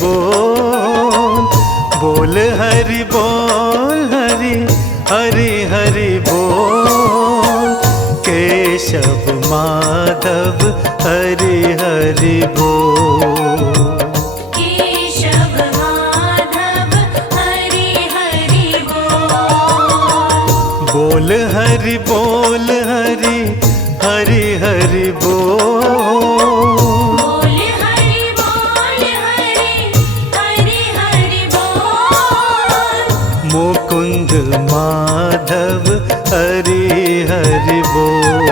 बोल, बोल हरि बोल, हरि हरि हरि बोल। केशव माधव हरि हरि बोल। केशव माधव हरि हरि बोल। बोल हरि बोल, हरि हरि हरि बोल। बोल हरि बोल, हरि हरि हरि बोल। मुकुंद माधव हरि हरि बोल।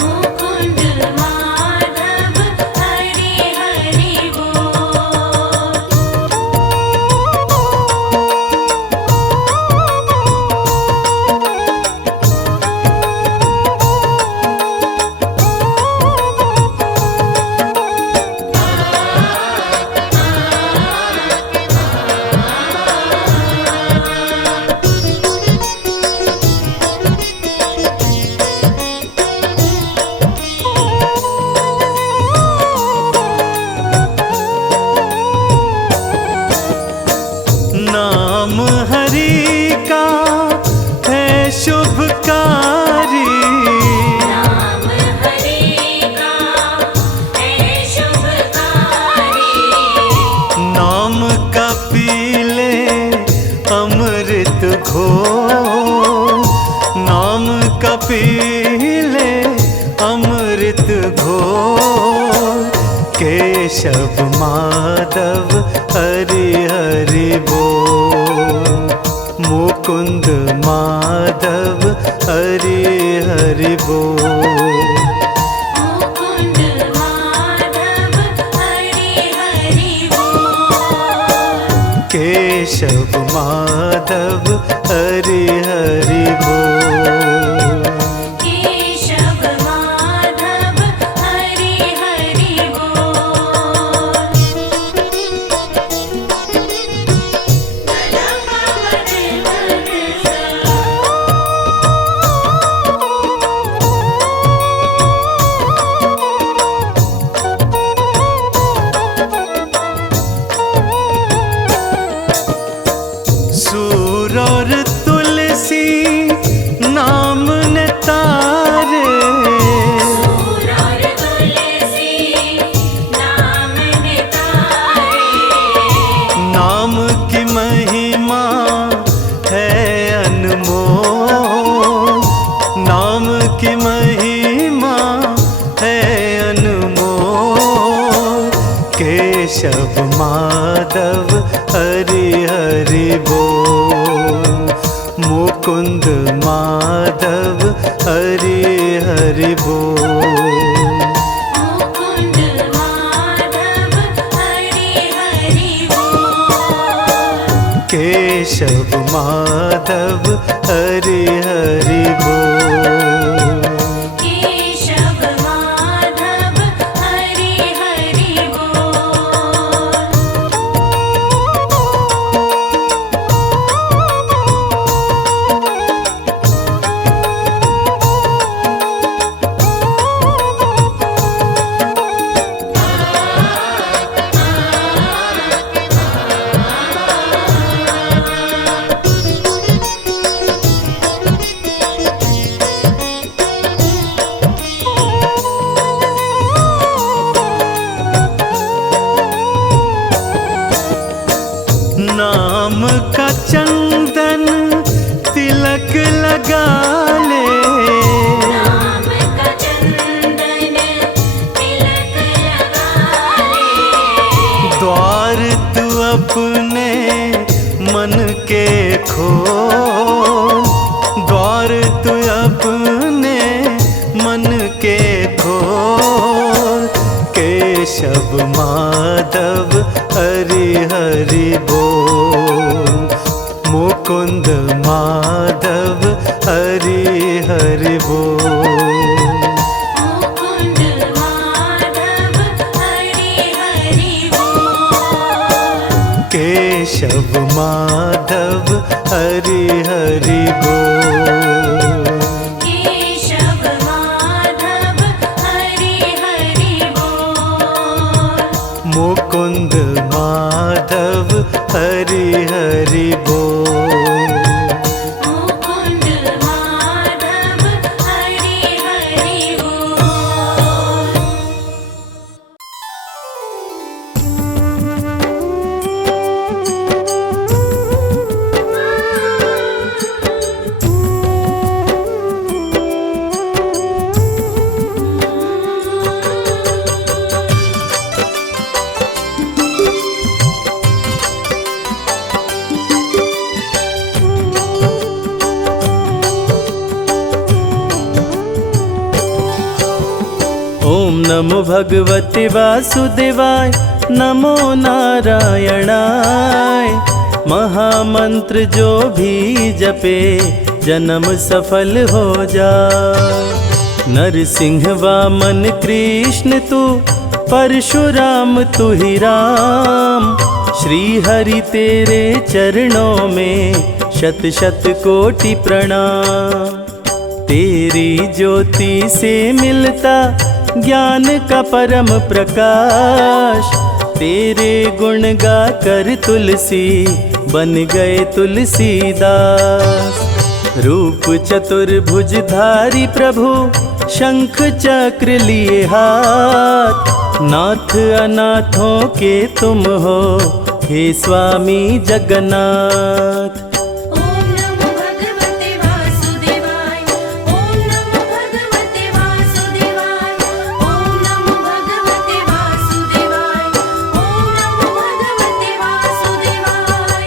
मुकुंद माधव हरि हरि बोल। नाम हरि का है शुभकारी, नाम हरि का है शुभकारी। नाम का पी ले अमृत घोल, नाम का पी ले अमृत घोल। केशव माधव हरि हरि बोल। मुकुंद माधव हरि हरि बोल। मुकुंद माधव हरि हरि बोल। केशव माधव हरि हरि बोल। केशव माधव हरि हरि बोल। सूर और तुलसी नाम ने तारे, सूर और तुलसी नाम नितारे। नाम की महिमा है अनमोल, नाम की महिमा है अनमोल। केशव माधव हरि हरि बोल। मुकुंद माधव हरि हरि बोल। मुकुंद माधव हरि हरि बोल। केशव माधव हरि हरि बोल। केशव माधव हरि हरि बोल। नाम का चंदन तिलक लगा ले, नाम का चंदन तिलक लगा ले। द्वार तू अपने मन के खोल, द्वार तू अपने मन के खोल। केशव माधव हरि हरि बोल। मुकुंद माधव हरि हरि बोल। मुकुंद माधव हरि हरि बोल। केशव माधव हरि हरि बोल। केशव माधव हरि हरि बोल। मुकुंद मुकुंद माधव हरि हरि बोल। मुकुंद माधव हरि हरि बोल। ओम नमो भगवते वासुदेवाय, नमो नारायणाय। महामंत्र जो भी जपे जन्म सफल हो जाए। नरसिंह वामन कृष्ण तू, परशुराम तू ही राम। श्री हरि तेरे चरणों में शत शत कोटि प्रणाम। तेरी ज्योति से मिलता ज्ञान का परम प्रकाश। तेरे गुण गा कर तुलसी बन गए तुलसीदास। रूप चतुर्भुजधारी प्रभु, शंख चक्र लिए हाथ। नाथ अनाथों के तुम हो, हे स्वामी जगन्नाथ। ओम नमो भगवते वासुदेवाय, ओम नमो भगवते वासुदेवाय, ओम नमो भगवते वासुदेवाय, ओम नमो भगवते वासुदेवाय।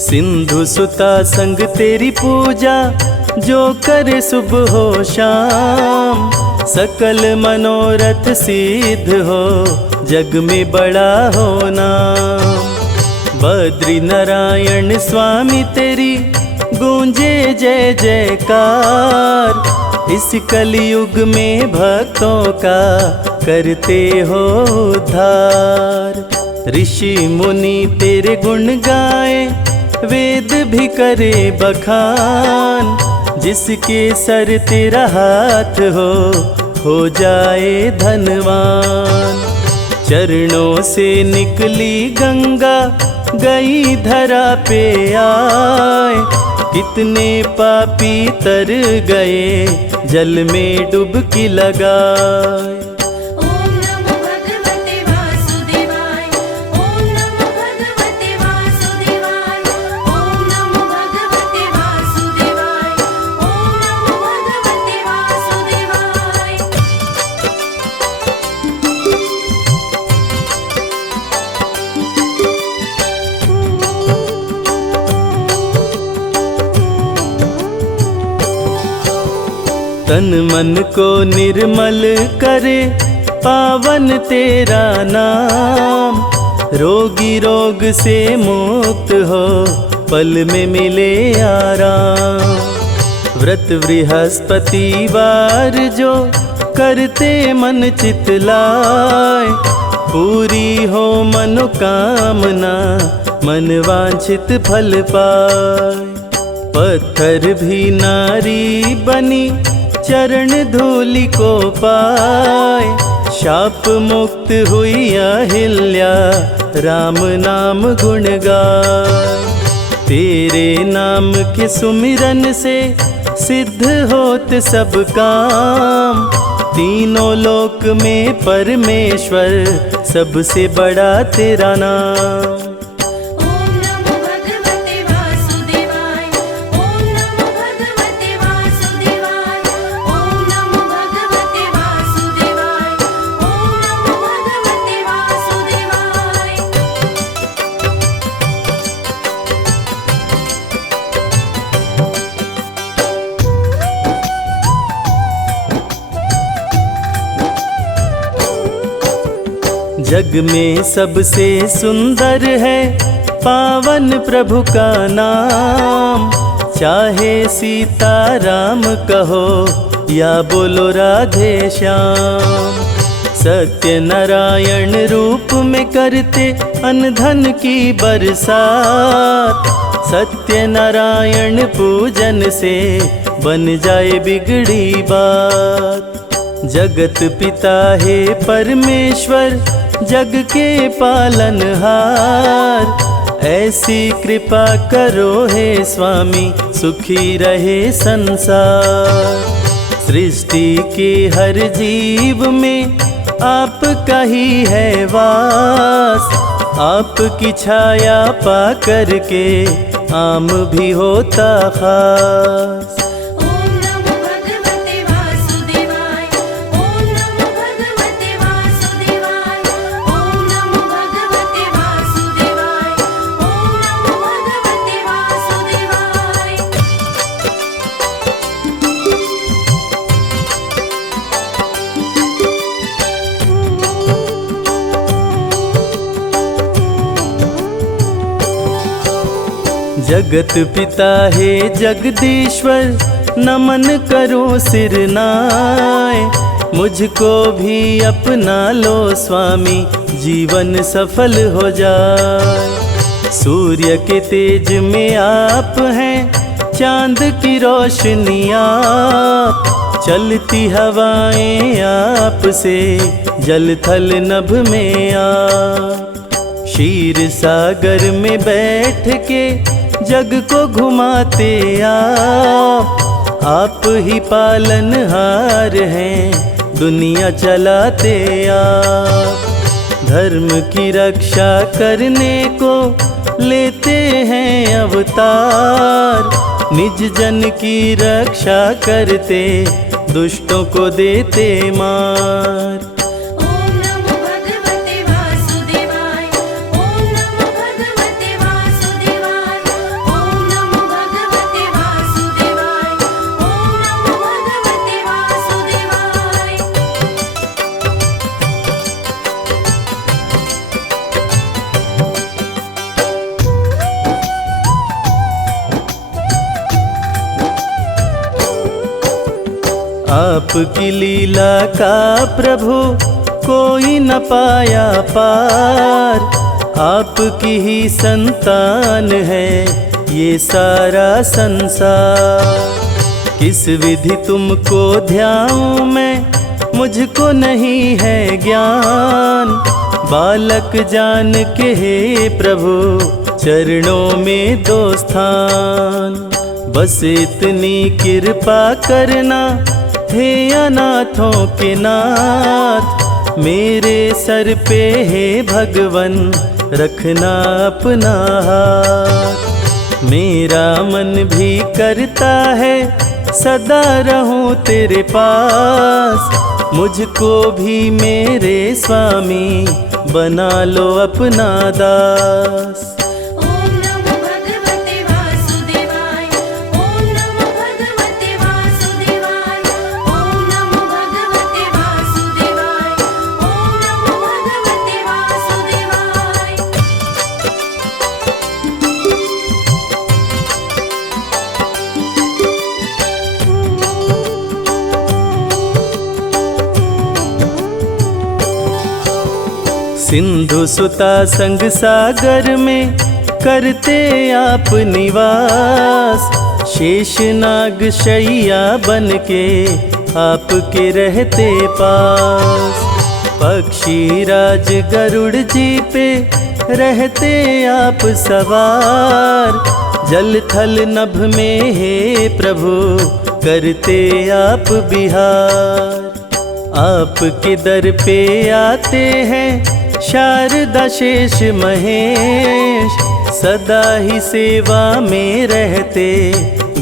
सिंधु सुता संग तेरी पूजा, जो करे सुबह हो शाम। सकल मनोरथ सिद्ध हो, जग में बड़ा हो नाम। बद्री नारायण स्वामी तेरी गूंजे जय जयकार। इस कलयुग में भक्तों का करते हो उद्धार। ऋषि मुनि तेरे गुण गाए, वेद भी करे बखान। जिसके सर तेरा हाथ हो जाए धनवान। चरणों से निकली गंगा, गई धरा पे आए। कितने पापी तर गए, जल में डुबकी लगाए। ओम नमो भगवते वासुदेवाय, ओम नमो भगवते वासुदेवाय, ओम नमो भगवते वासुदेवाय, ओम नमो भगवते वासुदेवाय। तन मन को निर्मल करे, पावन तेरा नाम। रोगी रोग से मुक्त हो, पल में मिले आराम। व्रत बृहस्पतिवार जो करते मन चित लाए। पूरी हो मनोकामना, मन वांछित फल पाए। पत्थर भी नारी बनी, चरण धूलि को पाए। शाप मुक्त हुई अहिल्या, राम नाम गुण गाए। तेरे नाम के सुमिरन से सिद्ध होत सब काम। तीनों लोक में परमेश्वर, सबसे बड़ा तेरा नाम। ओम नमो भगवते वासुदेवाय, ओम नमो भगवते वासुदेवाय, ओम नमो भगवते वासुदेवाय, ओम नमो भगवते वासुदेवाय। जग में सबसे सुंदर है पावन प्रभु का नाम। चाहे सीता राम कहो या बोलो राधे श्याम। सत्य नारायण रूप में करते अन्न धन की बरसात। सत्य नारायण पूजन से बन जाए बिगड़ी बात। जगत पिता है परमेश्वर, जग के पालनहार। ऐसी कृपा करो हे स्वामी, सुखी रहे संसार। सृष्टि के हर जीव में आपका ही है वास। आपकी छाया पा करके आम भी होता खास। ओम नमो भगवते वासुदेवाय, ओम नमो भगवते वासुदेवाय, ओम नमो भगवते वासुदेवाय, ओम नमो भगवते वासुदेवाय। जगत पिता है जगदीश्वर, नमन करो सिर नाय। मुझको भी अपना लो स्वामी, जीवन सफल हो जाए। सूर्य के तेज में आप हैं, चांद की रोशनी आप। चलती हवाएं आपसे, जल थल नभ में आप। क्षीर सागर में बैठ के जग को घुमाते आप ही पालनहार हैं, दुनिया चलाते आप। धर्म की रक्षा करने को लेते हैं अवतार। निज जन की रक्षा करते, दुष्टों को देते मार। ओम नमो भगवते वासुदेवाय, ओम नमो भगवते वासुदेवाय, ओम नमो भगवते वासुदेवाय, ओम नमो भगवते वासुदेवाय। आपकी लीला का प्रभु कोई न पाया पार। आपकी ही संतान है ये सारा संसार। किस विधि तुमको ध्याऊं मैं, मुझको नहीं है ज्ञान। बालक जान के हे प्रभु, चरणों में दो स्थान। बस इतनी कृपा करना हे अनाथों के नाथ। मेरे सर पे हे भगवन, रखना अपना हाथ। मेरा मन भी करता है सदा रहूं तेरे पास। मुझको भी मेरे स्वामी, बना लो अपना दास। ओम नमो भगवते वासुदेवाय, ओम नमो भगवते वासुदेवाय, ओम नमो भगवते वासुदेवाय, ओम नमो भगवते वासुदेवाय। सिंधु सुता संग सागर में करते आप निवास। शेषनाग शैया बन के आपके रहते पास। पक्षी राज गरुड़ जी पे रहते आप सवार। जल थल नभ में हे प्रभु, करते आप बिहार। आपके दर पे आते हैं शारदा शेष महेश। सदा ही सेवा में रहते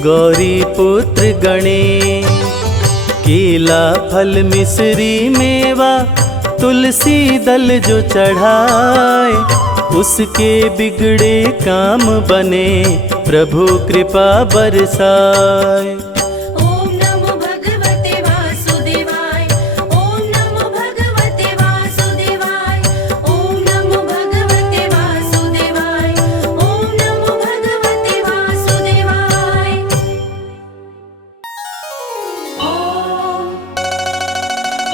गौरी पुत्र गणेश। केला फल मिश्री मेवा, तुलसी दल जो चढ़ाए। उसके बिगड़े काम बने, प्रभु कृपा बरसाए। ओम नमो भगवते वासुदेवाय, ओम नमो भगवते वासुदेवाय, ओम नमो भगवते वासुदेवाय, ओम नमो भगवते वासुदेवाय। ओम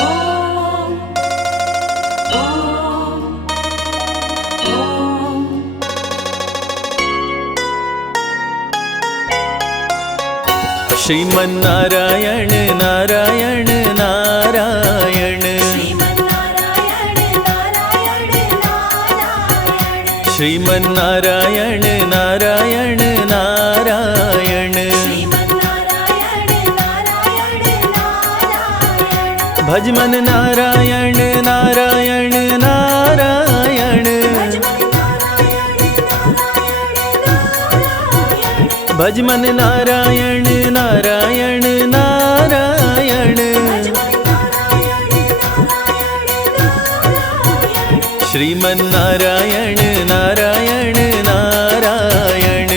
ओम श्रीमन्नारायण नारायण नारायण श्रीमन्नारायण नारायण नारायण श्रीमन्नारायण नारायण नारायण श्रीमन्नारायण नारायण नारायण भजमन नारायण नारायण नारायण भजमन नारायण नारायण नारायण श्रीमन्नारायण नारायण नारायण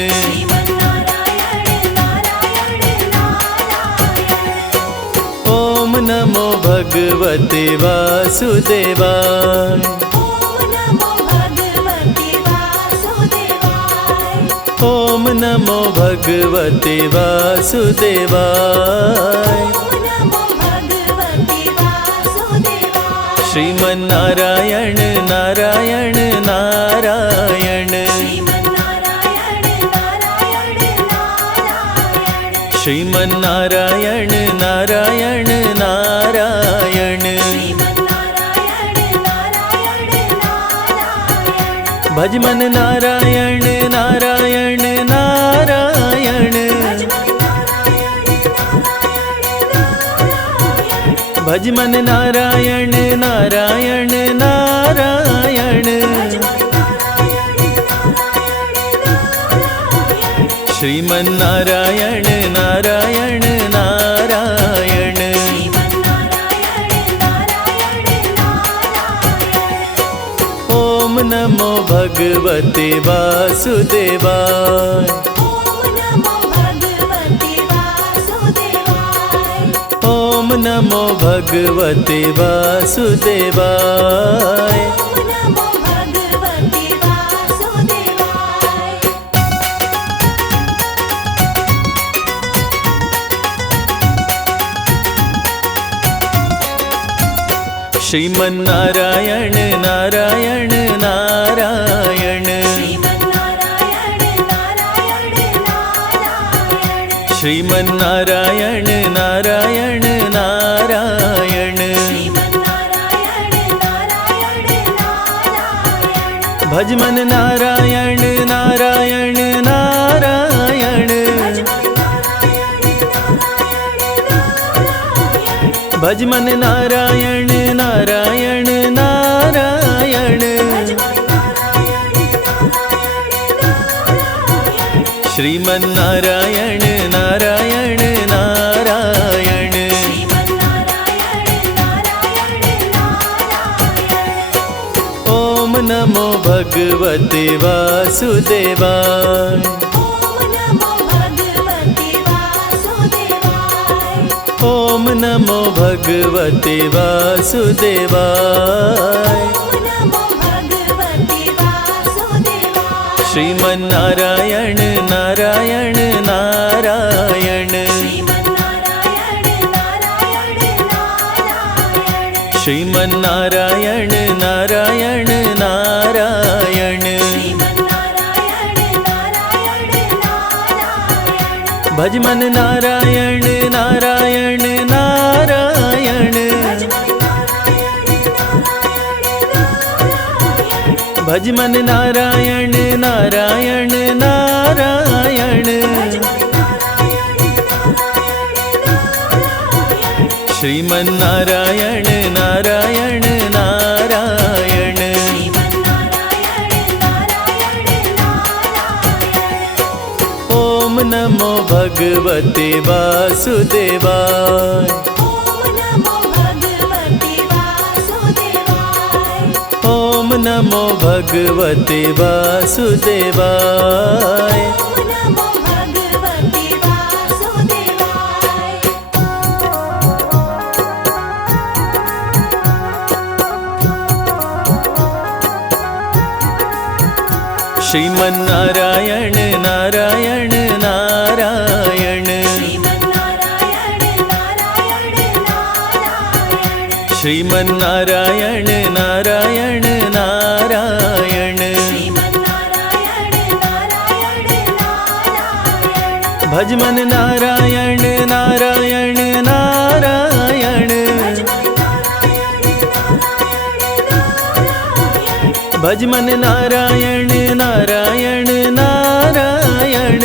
ओम नमो भगवते वासुदेवाय ओम नमो भगवते वासुदेवाय श्रीमन्नारायण नारायण नारायण श्रीमन्नारायण नारायण नारायण भजमन नारायण नारायण नारायण भजमन नारायण नारायण नारायण श्रीमन्नारायण नारायण नारायण ओम नमो भगवते वासुदेवाय ओम नमो भगवते वासुदेवाय श्रीमन्नारायण नारायण नारायण श्रीमन्नारायण नारायण नारायण भजमन नारायण नारायण नारायण भजमन नारायण नारायण नारायण श्रीमन्नारायण नारायण नारायण ओम नमो भगवते वासुदेवाय ओम नमो भगवते वासुदेवाय श्रीमन्नारायण नारायण नारायण श्रीमन्नारायण नारायण नारायण भजमन नारायण नारायण नारायण भजमन नारायण नारायण नारायण श्रीमन्नारायण नारायण नारायण ओम नमो भगवते वासुदेवाय ओम नमो भगवते वासुदेवाय श्रीमन्नारायण नारायण नारायण श्रीमन्नारायण नारायण नारायण भज मन नारायण नारायण नारायण भज मन नारायण नारायण नारायण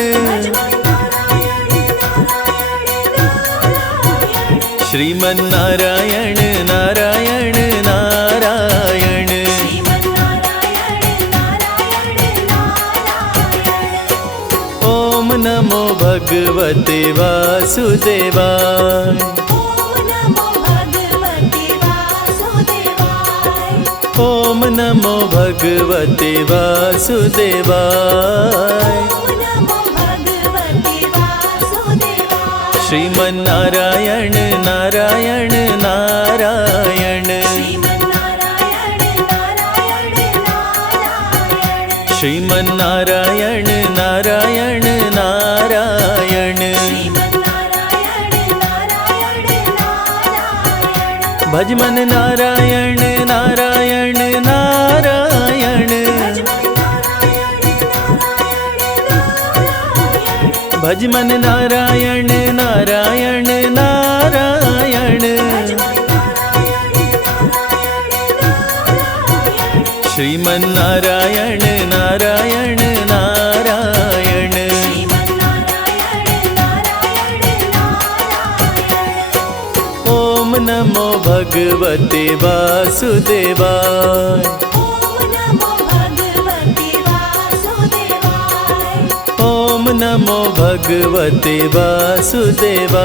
श्रीमन नारायण नारायण नारायण ओम नमो भगवते वासुदेवाय ओम नमो भगवते वासुदेवाय श्रीमन नारायण नारायण नारायण श्रीमन नारायण नारायण नारायण भज मन नारायण नारायण नारायण भज मन नारायण नारायण नारायण श्रीमन नारायण नारायण नारायण ओम नमो भगवते वासुदेवाय ओम नमो भगवते वासुदेवाय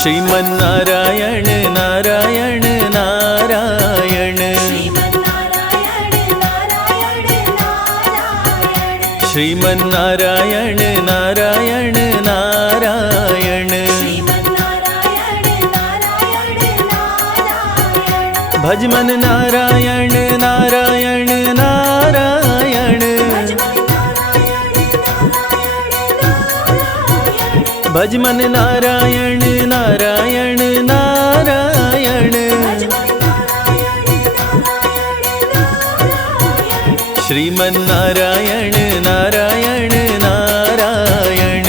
श्रीमन नारायण नारायण नारायण श्रीमन नारायण नारायण नारायण भज मन नारायण नारायण नारायण भज मन नारायण नारायण नारायण श्रीमन नारायण नारायण नारायण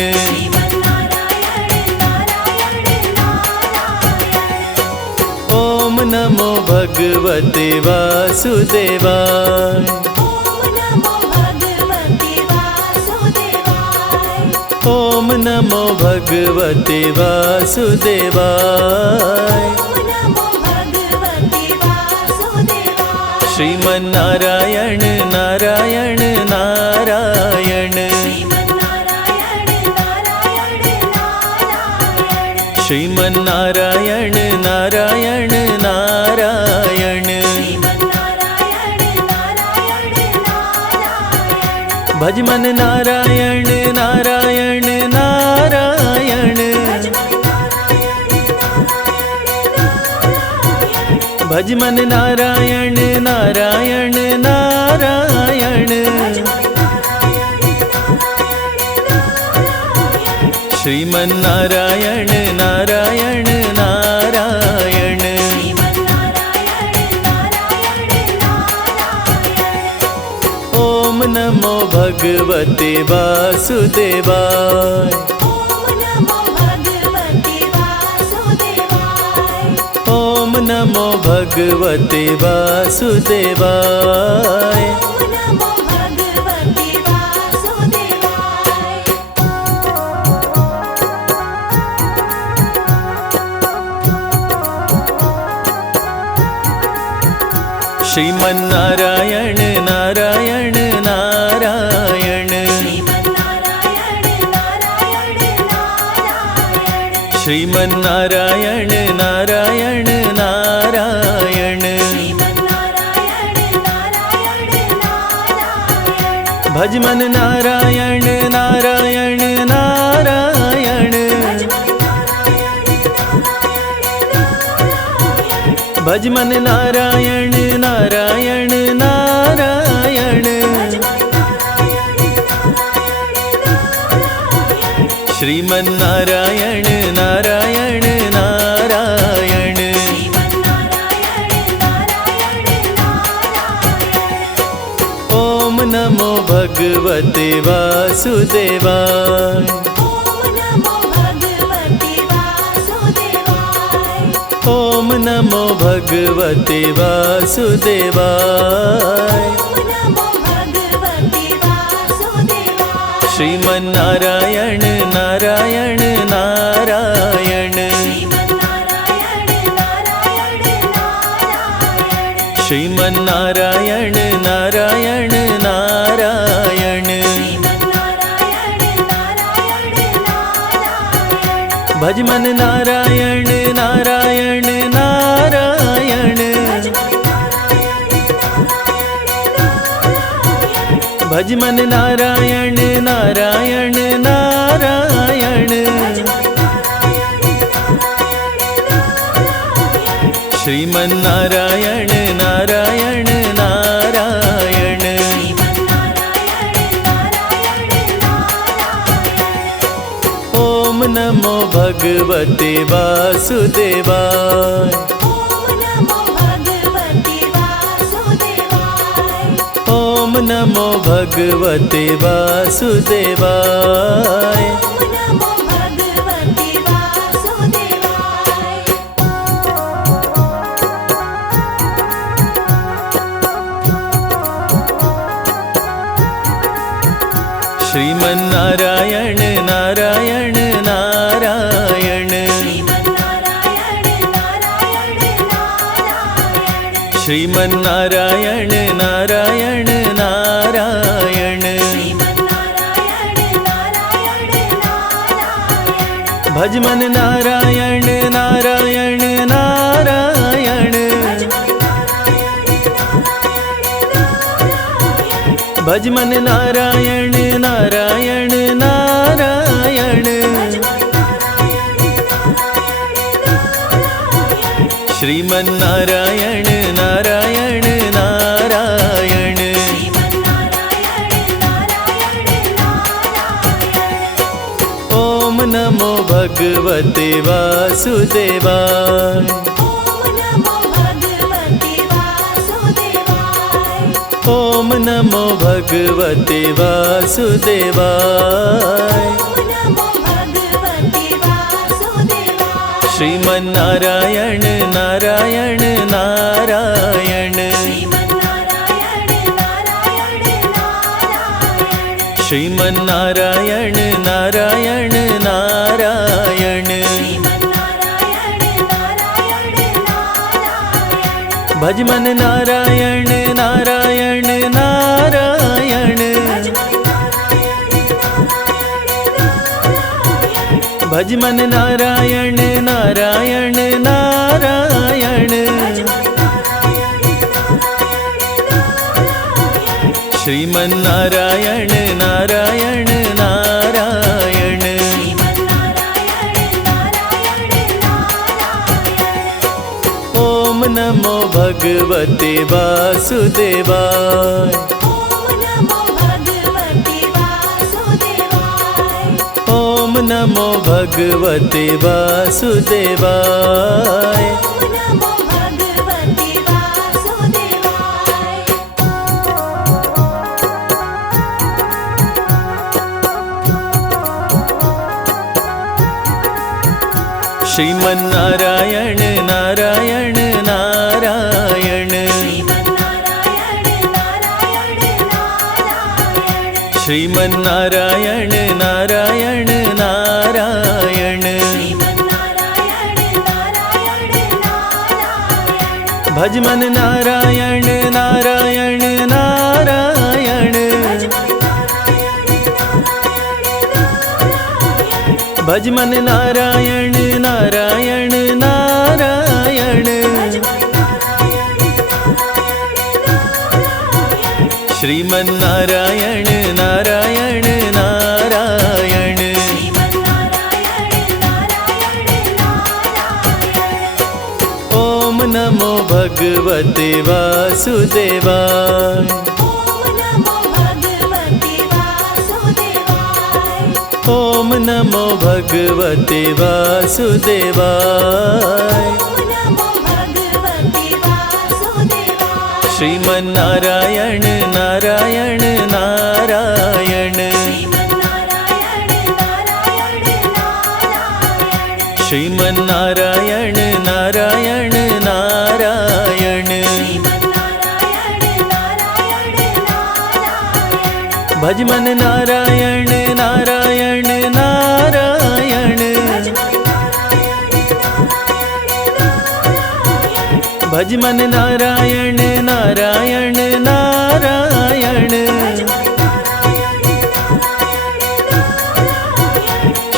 ओम नमो भगवते वासुदेवाय ओम नमो भगवते वासुदेवाय श्रीमन नारायण नारायण नारायण श्रीमन नारायण नारायण नारायण भज मन नारायण नारायण नारायण भज मन नारायण नारायण नारायण श्रीमन नारायण नारायण नारायण ओम नमो भगवते वासुदेवाय ओम नमो भगवते वासुदेवाय श्रीमन नारायण नारायण नारायण श्रीमन नारायण नारायण नारायण भज मन नारायण नारायण नारायण भज मन नारायण नारायण नारायण श्रीमन्नारायण नारायण नारायण। ओम नमो भगवते वासुदेवाय। ओम नमो भगवते वासुदेवाय। श्रीमन्नारायण नारायण नारायण। श्रीमन्नारायण नारायण नारायण। भज मन नारायण नारायण नारायण। भज मन नारायण नारायण नारायण। श्रीमन्नारायण नारायण नारायण। ओम नमो भगवते वासुदेवाय। ओम नमो भगवते वासुदेवाय। श्रीमन्नारायण नारायण नारायण। श्रीमन्नारायण नारायण नारायण। भज मन नारायण नारायण नारायण। भज मन नारायण नारायण नारायण। श्रीमन्नारायण नारायण नारायण। ओम नमो भगवते वासुदेवाय। ओम नमो भगवते वासुदेवाय। श्रीमन्नारायण नारायण नारायण। श्रीमन्नारायण नारायण नारायण। भज मन नारायण नारायण नारायण। भज मन नारायण नारायण नारायण। श्रीमन्नारायण नारायण नारायण। ओम नमो भगवते वासुदेवाय। ओम नमो भगवते वासुदेवाय। श्रीमन्नारायण नारायण नारायण। श्रीमन्नारायण नारायण नारायण। भज मन नारायण नारायण नारायण। भज मन नारायण नारायण नारायण। श्रीमन्नारायण नारायण नारायण। ओम नमो भगवते वासुदेवाय। ओम नमो भगवते वासुदेवाय। ॐ नमो भगवते वासुदेवाय। श्रीमन्नारायण नारायण नारायण, श्रीमन्नारायण नारायण नारायण, श्रीमन्नारायण नारायण नारायण। श्रीमन्नारायण नारायण नारायण, भजमन नारायण नारायण नारायण,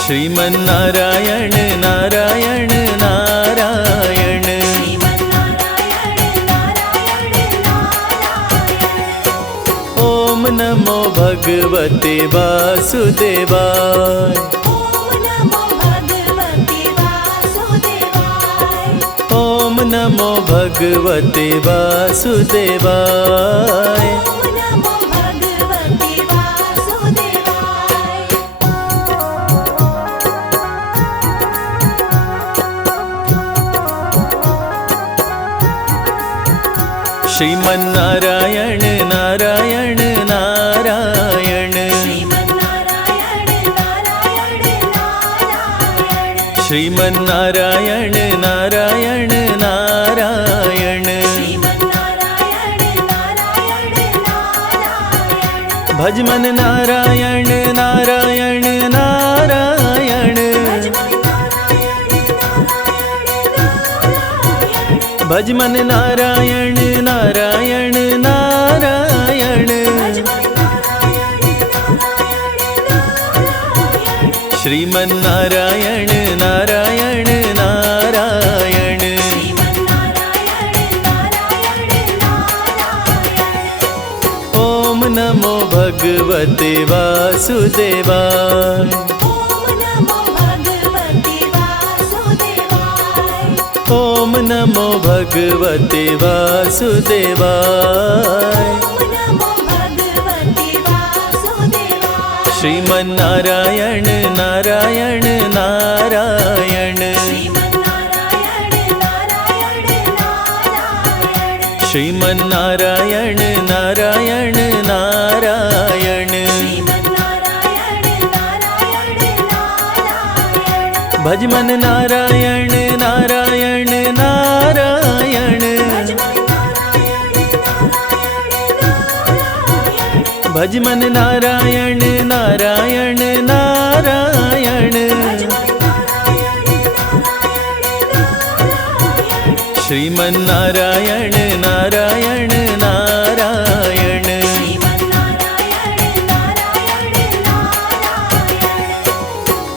भजमन नारायण नारायण नारायण। श्रीमन्नारायण नारायण नारायण, ॐ नमो भगवते वासुदेवाय। ॐ नमो भगवते वासुदेवाय। श्रीमन्नारायण नारायण नारायण, श्रीमन्नारायण नारायण नारायण। भजमन नारायण नारायण नारायण, भजमन नारायण नारायण नारायण। श्रीमन्नारायण नारायण नारायण, ॐ नमो भगवते वासुदेवाय। ॐ नमो भगवते वासुदेवाय। श्रीमन्नारायण नारायण नारायण, श्रीमन्नारायण नारायण नारायण। भजमन नारायण नारायण नारायण, भजमन नारायण नारायण नारायण। श्रीमन्नारायण नारायण नारायण,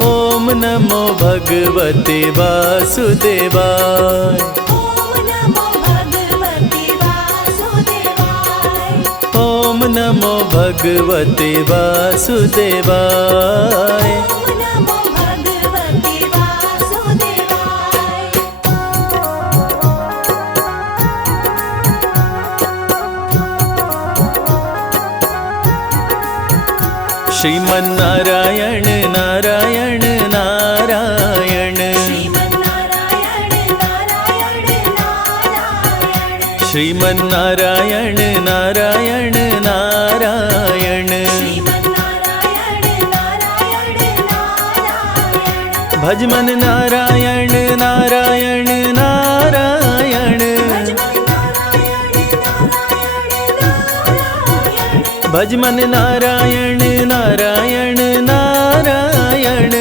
ॐ नमो भगवते वासुदेवाय। ॐ नमो भगवते वासुदेवाय। श्रीमन्नारायण नारायण नारायण, श्रीमन्नारायण नारायण नारायण। भजमन नारायण नारायण नारायण, भजमन नारायण नारायण नारायण।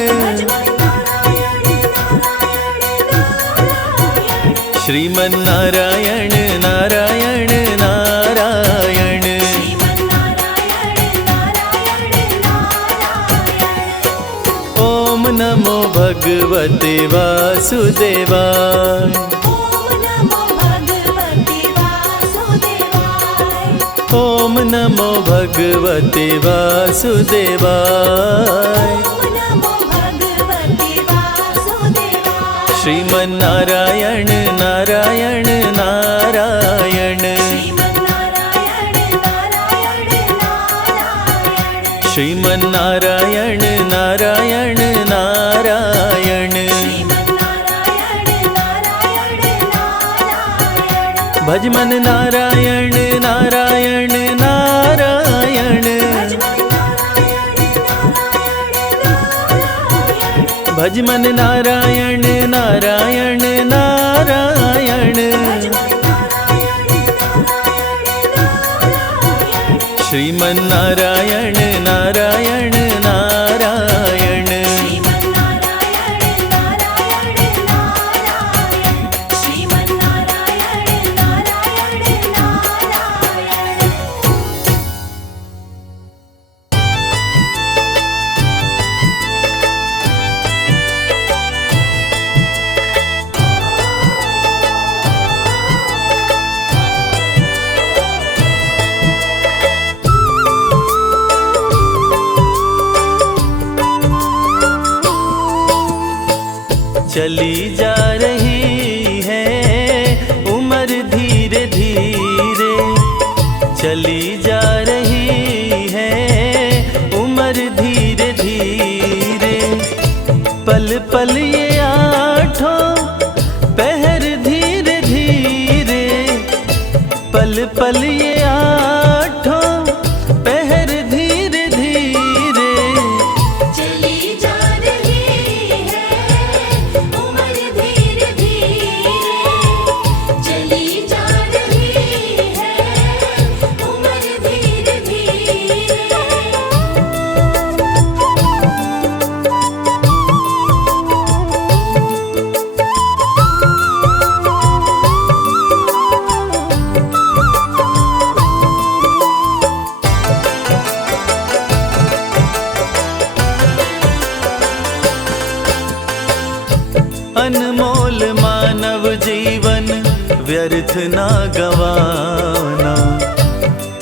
श्रीमन्नारायण नारायण नारायण, ॐ नमो भगवते वासुदेवाय। ॐ नमो भगवते वासुदेवाय। श्रीमन्नारायण नारायण नारायण, श्रीमन्नारायण नारायण नारायण। भज मन नारायण नारायण नारायण, भज मन नारायण नारायण भज मन नारायण नारायण, नारायण, भज मन नारायण नारायण, श्रीमन नारायण नारायण नारायण, श्रीमन नारायण नारायण नारायण, श्रीमन नारायण नारायण नारायण। चली जा रही है उम्र धीरे धीरे, चली जा रही है उम्र धीरे धीरे, पल पल ये आठों पहर धीरे धीरे, पल पल ये आठों पहर धीरे धीरे, चली जा रही है उम्र धीरे धीरे, चली जा रही है उम्र धीरे धीरे। अनमोल मानव जीवन व्यर्थ ना गवाना,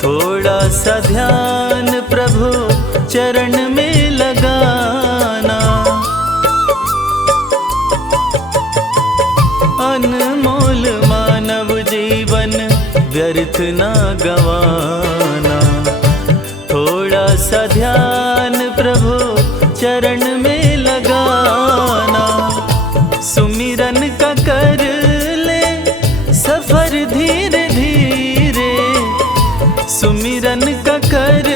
थोड़ा सा ध्यान प्रभु चरण में लगाना, अनमोल मानव जीवन व्यर्थ ना गवाना, थोड़ा सा ध्यान प्रभु चरण में लगाना, सुमिरन का कर ले सफर धीरे धीरे, सुमिरन का कर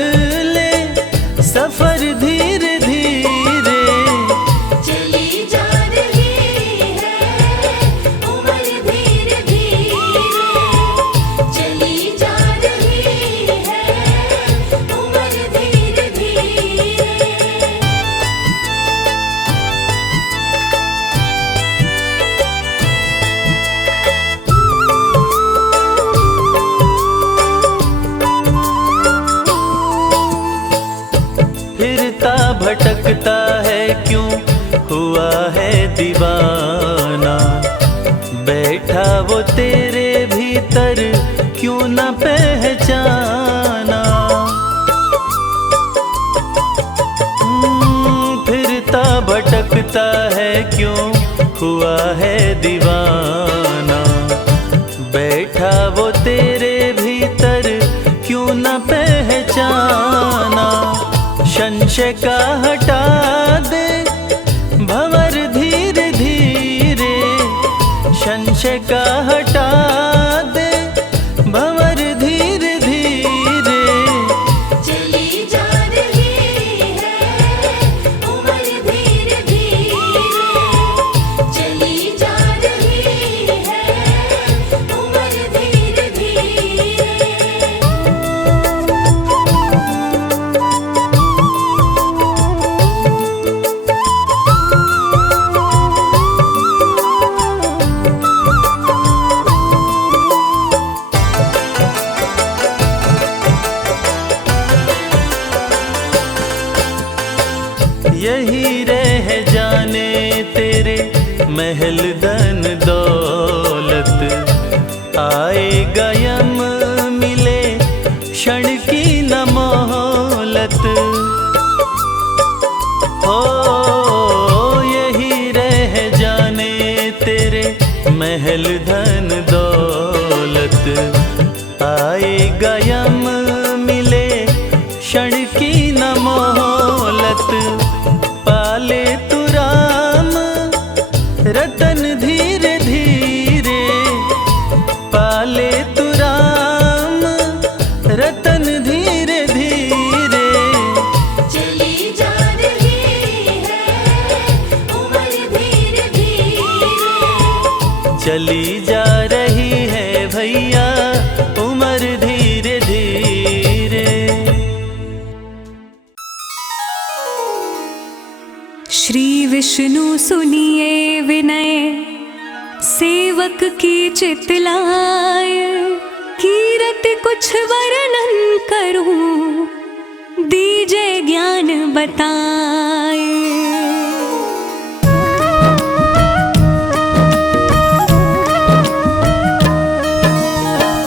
ले सफर धीरे धीरे, चली जा रही है उम्र धीरे धीरे, चली जा रही है उम्र धीरे धीरे। फिरता भटकता है क्यों हुआ है दीवाना, बैठा वो तेरे भीतर क्यों न पहचाना, फिरता भटकता है क्यों हुआ है दीवाना, बैठा वो तेरे भीतर क्यों न पहचाना, संशय का हटा दे भंवर धीरे धीरे, संशय का हटा दे भंवर धीरे धीरे, चली जा रही है उम्र धीरे धीरे, चली जा रही है उम्र धीरे धीरे। यही रह जाने तेरे महल धन दौलत, आएगा यम मिले क्षण की न मोहलत, हो यही रह जाने तेरे महल धन दौलत, आएगा यम मिले क्षण की न मोहलत, पाले तू राम रतन धी चली जा रही है भैया उम्र धीरे धीरे। श्री विष्णु सुनिए विनय सेवक की चितलाय, कीरत कुछ वर्णन करूं दीजे ज्ञान बताए।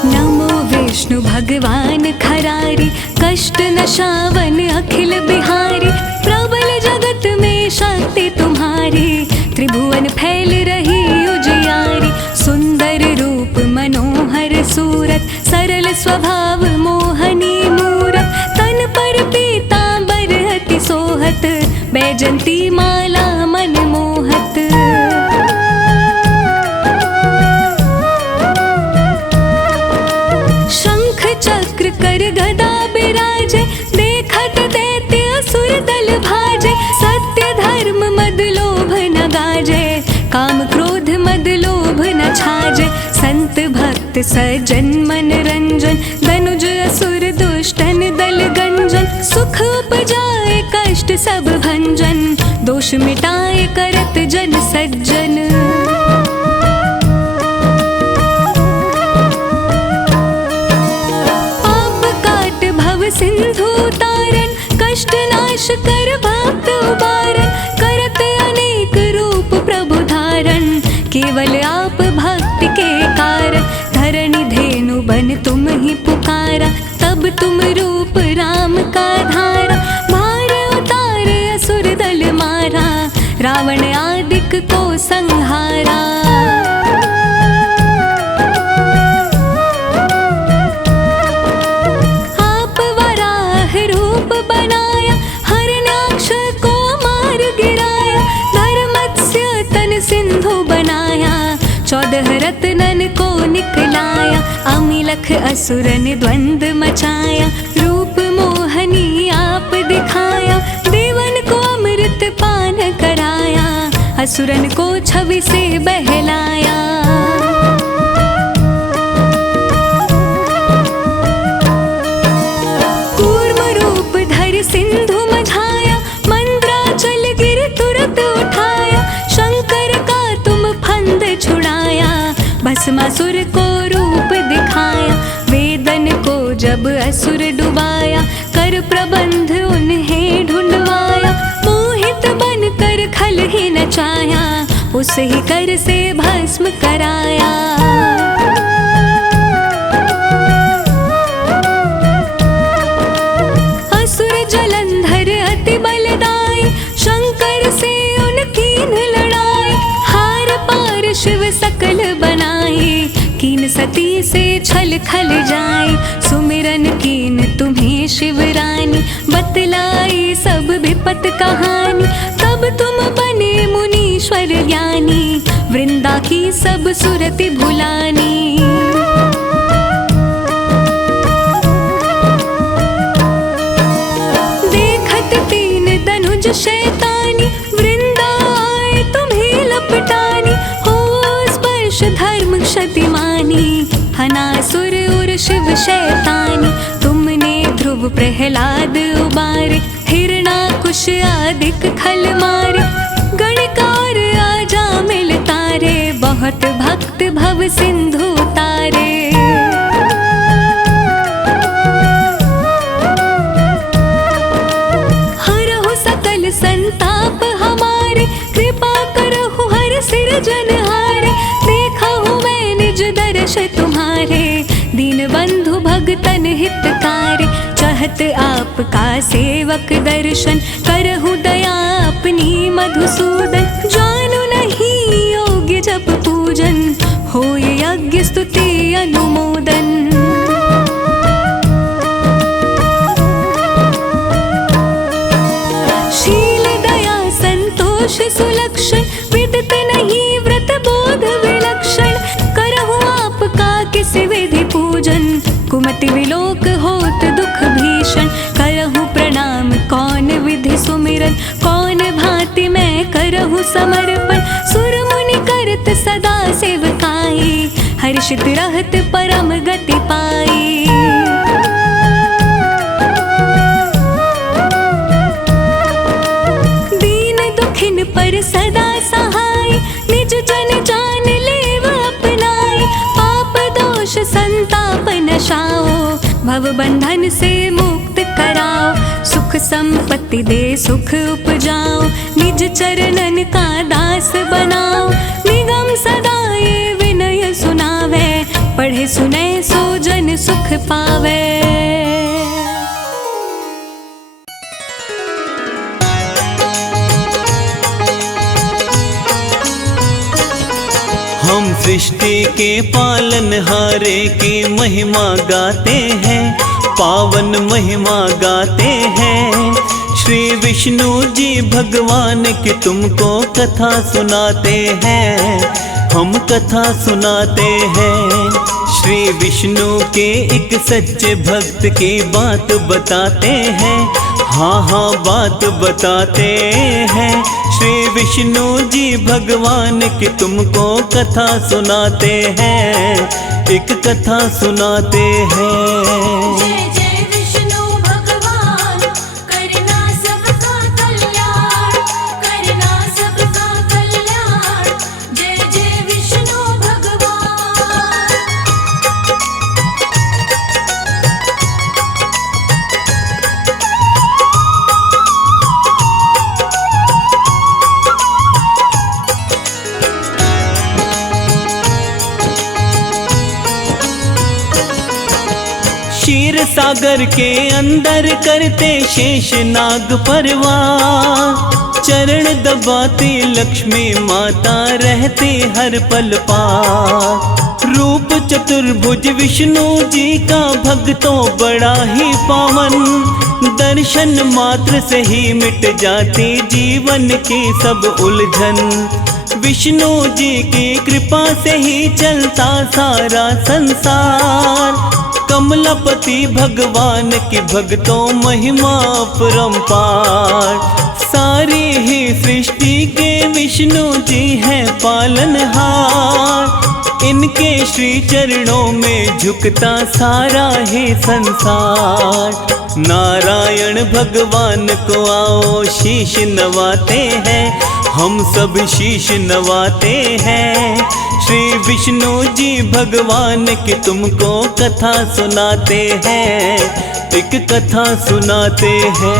नमो विष्णु भगवान खरारी, कष्ट नशावन अखिल बिहारी, प्रबल जगत में शक्ति तुम्हारी, त्रिभुवन फैल रही उजियारी। सुंदर रूप मनोहर सूरत, सरल स्वभाव मोहनी मूरत, तन पर पीतांबर अति सोहत, बैजंती माला मन मोहत। शंख चक्र कर गदा बिराजे, देखत दैत्य असुर दल भाजे। सत्य धर्म मद लोभ न गाजे, काम क्रोध मद लोभ न छाजे। संत भक्त सज्जन मन रंजन, धनुज असुर दुष्टन दल गंजन। सुख उपजाए कष्ट सब भंजन, दोष मिटाए करत जन सज्जन। पाप काट भव सिंधु तारन, कष्ट नाश कर भक्त उबारन। करत अनेक रूप प्रभु धारण, केवल आप भक्ति के कारण। धरणी धेनु बन तुम ही पुकारा, तब तुम रूप राम का धारा। भार उतारे असुर दल मारा, रावण आदिक को संहारा। आप वराह रूप बनाया, हरणाक्ष को मार गिराया। धर्मत्स्य तन सिंधु बनाया, 14 रत्नन को निकलाया। अमिलख असुरन द्वंद मचाया, रूप मोहनी आप दिखाया। देवन को अमृत पान कराया, असुरन को छवि से बहलाया। कूर्म रूप धर सिंधु मझाया, मंद्राचल गिर तुरत उठाया। शंकर का तुम फंद छुड़ाया, भस्मासुर को रूप दिखाया। वेदन को जब असुर डुबाया, कर प्रबंध उन्हें ढूंढवाया। मोहित बन कर खल ही नचाया, उस ही कर से भस्म कराया। असुर जलंधर अति बलदाई, शंकर से उनकी लड़ाई। हार पार शिव सकल बनाई, कीन सती से छल खल जाए। सुमिरन कीन तुम्हें शिवरानी, बतलाई सब विपत कहानी। तब तुम बने मुनीश्वर ज्ञानी, वृंदा की सब सुरति भुलानी। देखत तीन धनुज शैतानी, वृंदा आए तुम्हें लपटानी। हो स्पर्श धर्म क्षतिमानी, हनासुर उर शिव शैतानी। तुमने ध्रुव प्रहलाद उबारे, हिरणाकुश आदिक खल मारे। गणकार आजा मिल तारे, बहुत भक्त भव सिंधु तारे। हरहु सकल संताप हमारे, कृपा करहु हर सिरजनहारे। देखा हूँ मैं निज दर्श तुम्हारे, दीन बंधु भगतन हितकारी। चाहत आपका सेवक दर्शन, करहु दया अपनी मधुसूदन। जानू नहीं योग्य जप पूजन, होय यज्ञ स्तुति अनुमोदन। शील दया संतोष सुलक्षण, विदित नहीं व्रत बोध विलक्षण। करहु आपका किस विधि पूजन, कुमति विलोक होत दुख भीषण। करहु प्रणाम कौन विधि सुमिरन, कौन भांति मैं करहु समर्पण। सुर मुनि करत सदा सेवका, हर्षित रहत परम गति पाई। दीन दुखिन पर सदा सहाय, निज जन जान लेव अपनाई। पाप दोष संताप नशाओ, भव बंधन से मुक्त कराओ। सुख संपत्ति दे सुख उपजाओ, निज चरणन का दास बनाओ। निगम सदा ये विनय सुनावे, पढ़े सुने सो जन सुख पावे। हम सृष्टि के पालनहारे की महिमा गाते हैं, पावन महिमा गाते हैं। श्री विष्णु जी भगवान की तुमको कथा सुनाते हैं, हम कथा सुनाते हैं। श्री विष्णु के एक सच्चे भक्त की बात बताते हैं, हाँ हाँ बात बताते हैं। श्री विष्णु जी भगवान की तुमको कथा सुनाते हैं, एक कथा सुनाते हैं। जय जय विष्णु भगवान, करना सबका कल्याण, करना सबका कल्याण। जय जय विष्णु भगवान। क्षीर सागर के अंदर करते शेष नाग परवार। चरण दबाती लक्ष्मी माता रहती हर पल पार। रूप चतुर्भुज विष्णु जी का भक्तों बड़ा ही पावन। दर्शन मात्र से ही मिट जाती जीवन की सब उलझन। विष्णु जी की कृपा से ही चलता सारा संसार। कमलापति भगवान की भक्तों महिमा परम्पार। सारी ही सृष्टि के विष्णु जी हैं पालनहार। इनके श्री चरणों में झुकता सारा ही संसार। नारायण भगवान को आओ शीश नवाते हैं, हम सब शीश नवाते हैं। श्री विष्णु जी भगवान की तुमको कथा सुनाते हैं, एक कथा सुनाते हैं।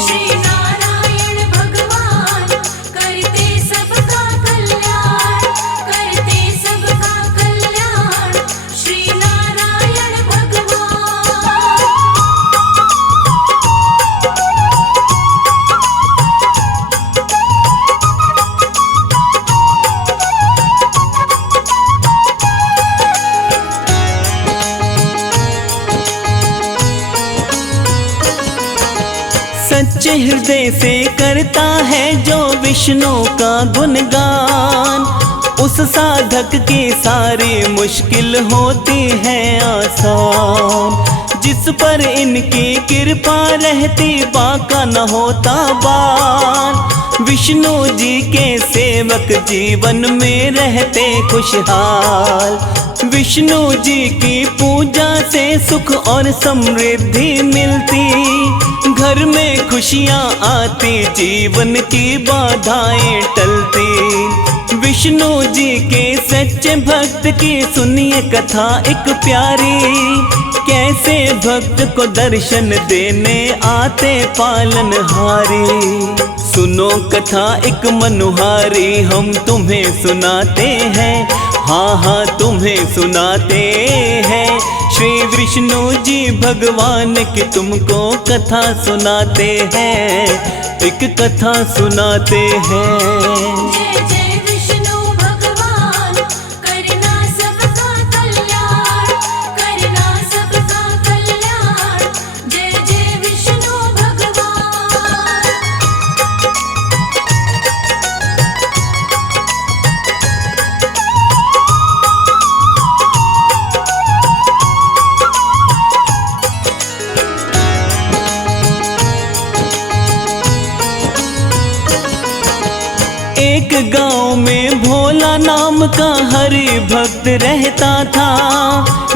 श्री नारायण भगवान करते सबका कल्याण, करते सबका कल्याण। श्री नारायण भगवान। सच्चे हृदय से करता है जो विष्णु का गुणगान। उस साधक की सारी मुश्किल होती है आसान। जिस पर इनकी कृपा रहती बाका न होता बान। विष्णु जी के सेवक जीवन में रहते खुशहाल। विष्णु जी की पूजा से सुख और समृद्धि मिलती। घर में खुशियाँ आती, जीवन की बाधाएं टलती। विष्णु जी के सच्चे भक्त की सुनिए कथा एक प्यारी। कैसे भक्त को दर्शन देने आते पालनहारी। सुनो कथा एक मनोहारी, हम तुम्हें सुनाते हैं, हाँ हाँ तुम्हें सुनाते हैं। श्री विष्णु जी भगवान की तुमको कथा सुनाते हैं, एक कथा सुनाते हैं। जय जय विष्णु भगवान करना सबका कल्याण, करना सबका कल्याण। जय जय विष्णु भगवान। एक एक गांव में भोला नाम का हरि भक्त रहता था।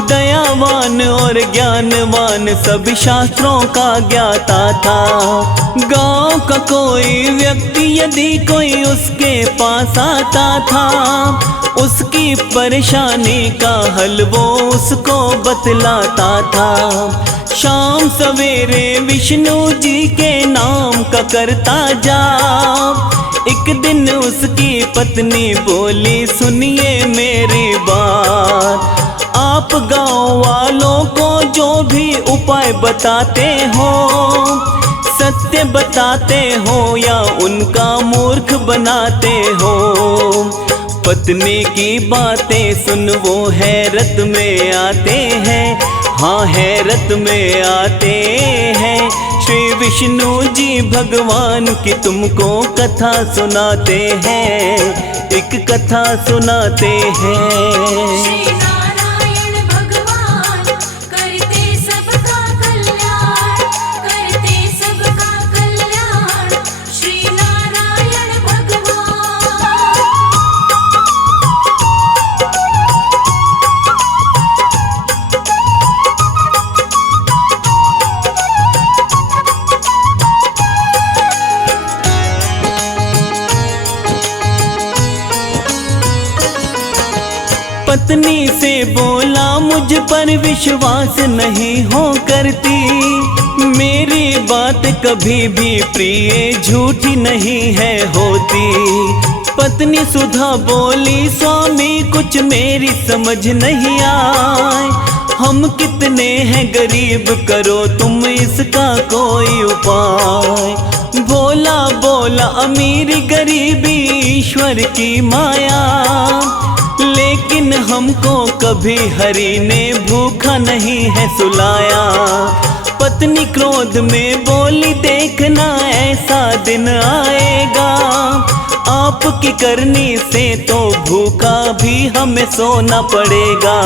दयावान और ज्ञानवान सब शास्त्रों का ज्ञाता था। गांव का कोई व्यक्ति यदि कोई उसके पास आता था, उसकी परेशानी का हल वो उसको बतलाता था। शाम सवेरे विष्णु जी के नाम का करता जाप। एक दिन उसकी पत्नी बोली, सुनिए मेरी बात, आप गांव वालों को जो भी उपाय बताते हो, सत्य बताते हो या उनका मूर्ख बनाते हो। पत्नी की बातें सुन वो हैरत में आते हैं, हाँ हैरत में आते हैं। श्री विष्णु जी भगवान की तुमको कथा सुनाते हैं, एक कथा सुनाते हैं। श्री नारायण भगवान करते सबका कल्याण, करते सबका कल्याण। श्री नारायण भगवान। पत्नी से बोला, मुझ पर विश्वास नहीं हो करती, मेरी बात कभी भी प्रिय झूठी नहीं है होती। पत्नी सुधा बोली, स्वामी कुछ मेरी समझ नहीं आए, हम कितने हैं गरीब, करो तुम इसका कोई उपाय। भोला बोला, अमीरी गरीबी ईश्वर की माया, लेकिन हमको कभी हरि ने भूखा नहीं है सुलाया। पत्नी क्रोध में बोली, देखना ऐसा दिन आएगा, आपकी करनी से तो भूखा भी हमें सोना पड़ेगा।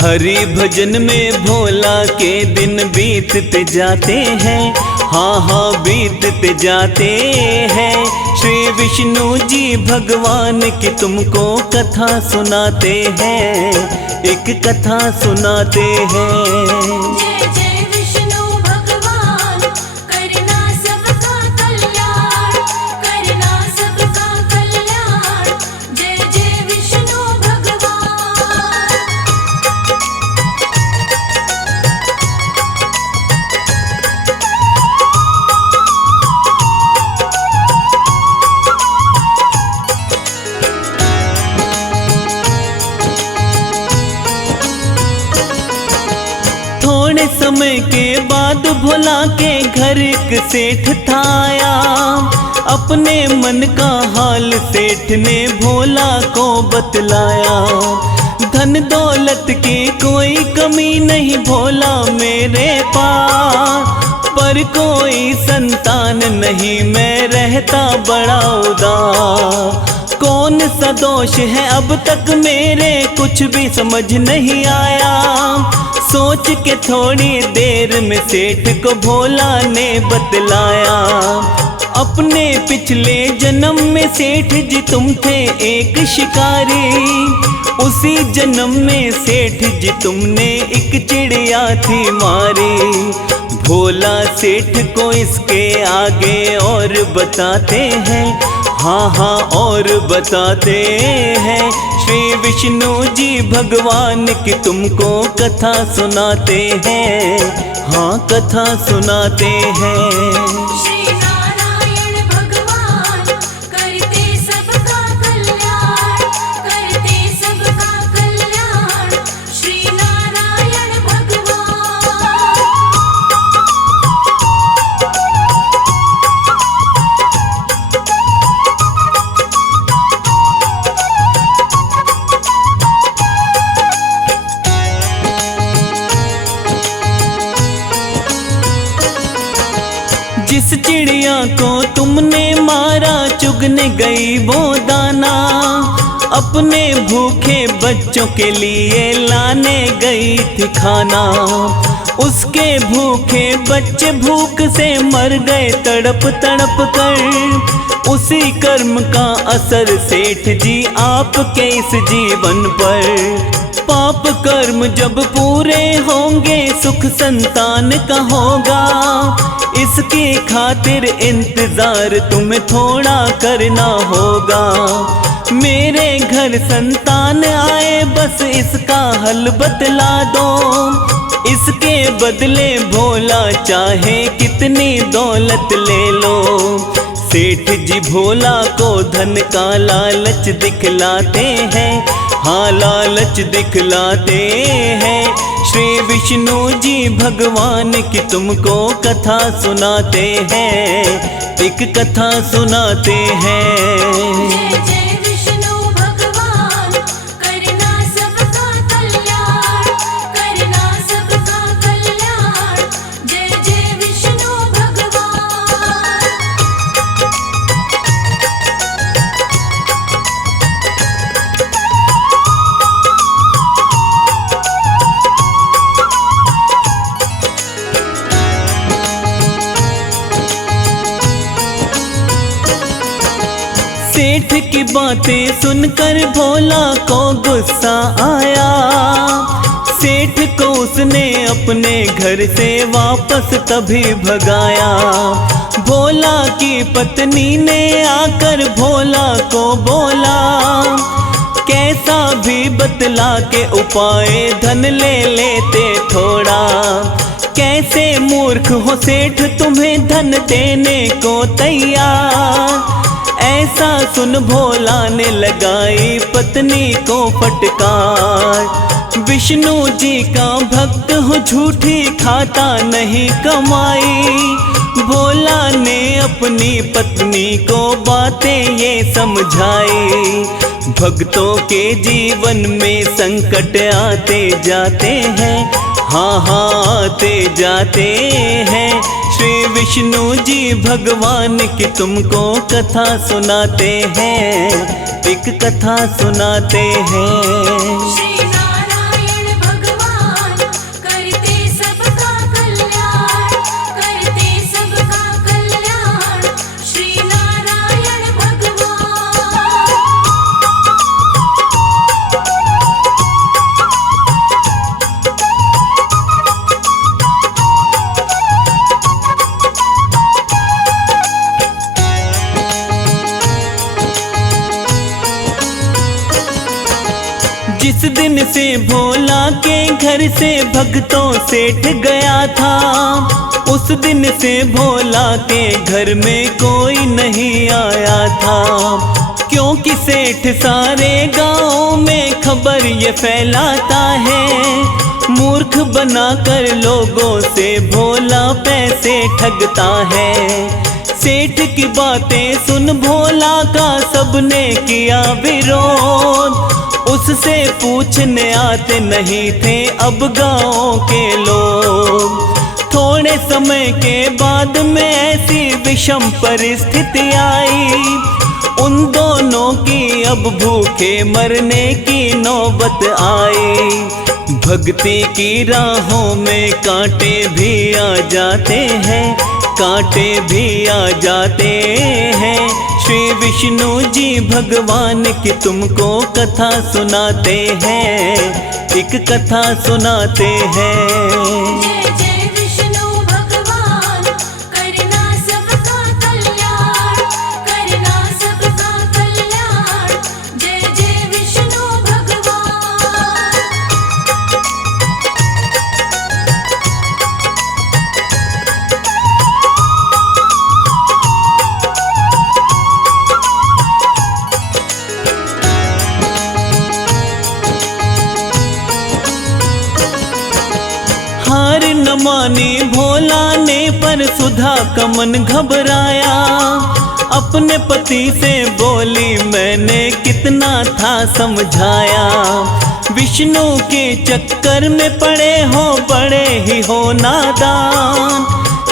हरि भजन में भोला के दिन बीतते जाते हैं, हाँ हाँ बीतते जाते हैं। श्री विष्णु जी भगवान की तुमको कथा सुनाते हैं, एक कथा सुनाते हैं। जय जय विष्णु भगवान करना सबका कल्याण, करना सबका कल्याण। जय जय विष्णु भगवान। थोड़े समय के बाद भोला के घर एक सेठ था आया, अपने मन का हाल सेठ ने भोला को बतलाया। धन दौलत की कोई कमी नहीं भोला मेरे पास, पर कोई संतान नहीं, मैं रहता बड़ा उदास। कौन सा दोष है अब तक मेरे कुछ भी समझ नहीं आया। सोच के थोड़ी देर में सेठ को भोला ने बतलाया, अपने पिछले जन्म में सेठ जी तुम थे एक शिकारी, उसी जन्म में सेठ जी तुमने एक चिड़िया थी मारी। भोला सेठ को इसके आगे और बताते हैं, हाँ हाँ और बताते हैं। श्री विष्णु जी भगवान की तुमको कथा सुनाते हैं, हाँ कथा सुनाते हैं। श्री नारायण भगवान करते सबका कल्याण, करते सबका कल्याण। श्री नारायण भगवान। जिस चिड़िया को तुमने मारा चुगने गई वो दाना, अपने भूखे बच्चों के लिए लाने गई थी खाना। उसके भूखे बच्चे भूख से मर गए तड़प तड़प कर। उसी कर्म का असर सेठ जी आपके इस जीवन पर। पाप कर्म जब पूरे होंगे सुख संतान का होगा। इसकी खातिर इंतजार तुम्हें थोड़ा करना होगा। मेरे घर संतान आए बस इसका हल बतला दो। इसके बदले भोला चाहे कितनी दौलत ले लो। सेठ जी भोला को धन का लालच दिखलाते हैं। हाँ लालच दिखलाते हैं। श्री विष्णु जी भगवान की तुमको कथा सुनाते हैं। एक कथा सुनाते हैं। जय जय विष्णु भगवान करना सबका कल्याण, करना सबका कल्याण। जय जय विष्णु भगवान। सेठ की बातें सुनकर भोला को गुस्सा आया। सेठ को उसने अपने घर से वापस तभी भगाया। भोला की पत्नी ने आकर भोला को बोला, कैसा भी बतला के उपाय धन ले लेते थोड़ा। कैसे मूर्ख हो सेठ तुम्हें धन देने को तैयार। ऐसा सुन भोला ने लगाई पत्नी को फटकार। विष्णु जी का भक्त हूँ झूठी खाता नहीं कमाई। भोला ने अपनी पत्नी को बातें ये समझाई। भक्तों के जीवन में संकट आते जाते हैं। हाँ हाँ आते जाते हैं। श्री विष्णु जी भगवान की तुमको कथा सुनाते हैं। एक कथा सुनाते हैं। श्री नारायण भगवान करते सबका कल्याण, करते सबका कल्याण। श्री नारायण भगवान। जिस दिन से भोला के घर से भक्तों सेठ गया था, उस दिन से भोला के घर में कोई नहीं आया था। क्योंकि सेठ सारे गांव में खबर ये फैलाता है। मूर्ख बनाकर लोगों से भोला पैसे ठगता है। सेठ की बातें सुन भोला का सबने किया विरोध। उससे पूछने आते नहीं थे अब गाँव के लोग। थोड़े समय के बाद में ऐसी विषम परिस्थिति आई। उन दोनों की अब भूखे मरने की नौबत आई। भक्ति की राहों में कांटे भी आ जाते हैं, कांटे भी आ जाते हैं। श्री विष्णु जी भगवान की तुमको कथा सुनाते हैं। एक कथा सुनाते हैं। जय जय विष्णु भगवान करना सबका कल्याण, करना सबका कल्याण। जय जय विष्णु भगवान। हार न मानी भोला ने पर सुधा का मन घबराया। अपने पति से बोली मैंने कितना था समझाया। विष्णु के चक्कर में पड़े हो बड़े ही हो नादान।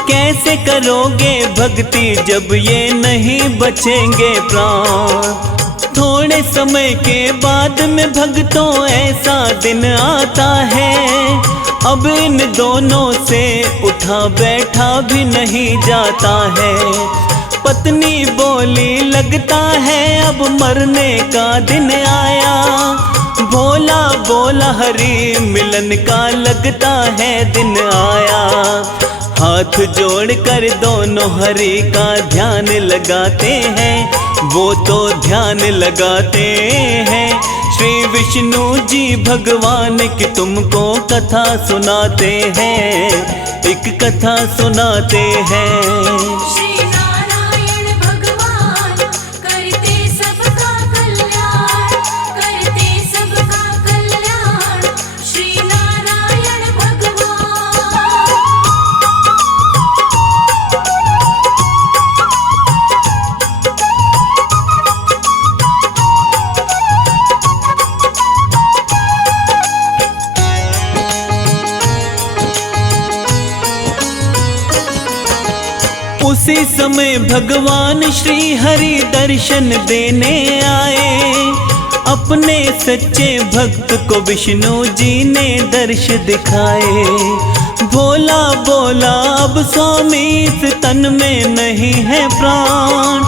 कैसे करोगे भक्ति जब ये नहीं बचेंगे प्राण। थोड़े थोड़े समय के बाद में भक्तों ऐसा दिन आता है, अब इन दोनों से उठा बैठा भी नहीं जाता है। पत्नी बोली लगता है अब मरने का दिन आया, भोला बोला हरि मिलन का लगता है दिन आया। हाथ जोड़कर दोनों हरि का ध्यान लगाते हैं, वो तो ध्यान लगाते हैं। श्री विष्णु जी भगवान की तुमको कथा सुनाते हैं, एक कथा सुनाते हैं। श्री नारायण भगवान करते सबका कल्याण, करते सबका कल्याण। श्री नारायण भगवान। उसी समय भगवान श्री हरि दर्शन देने आए, अपने सच्चे भक्त को विष्णु जी ने दर्श दिखाए। भोला बोला अब स्वामी इस तन में नहीं है प्राण,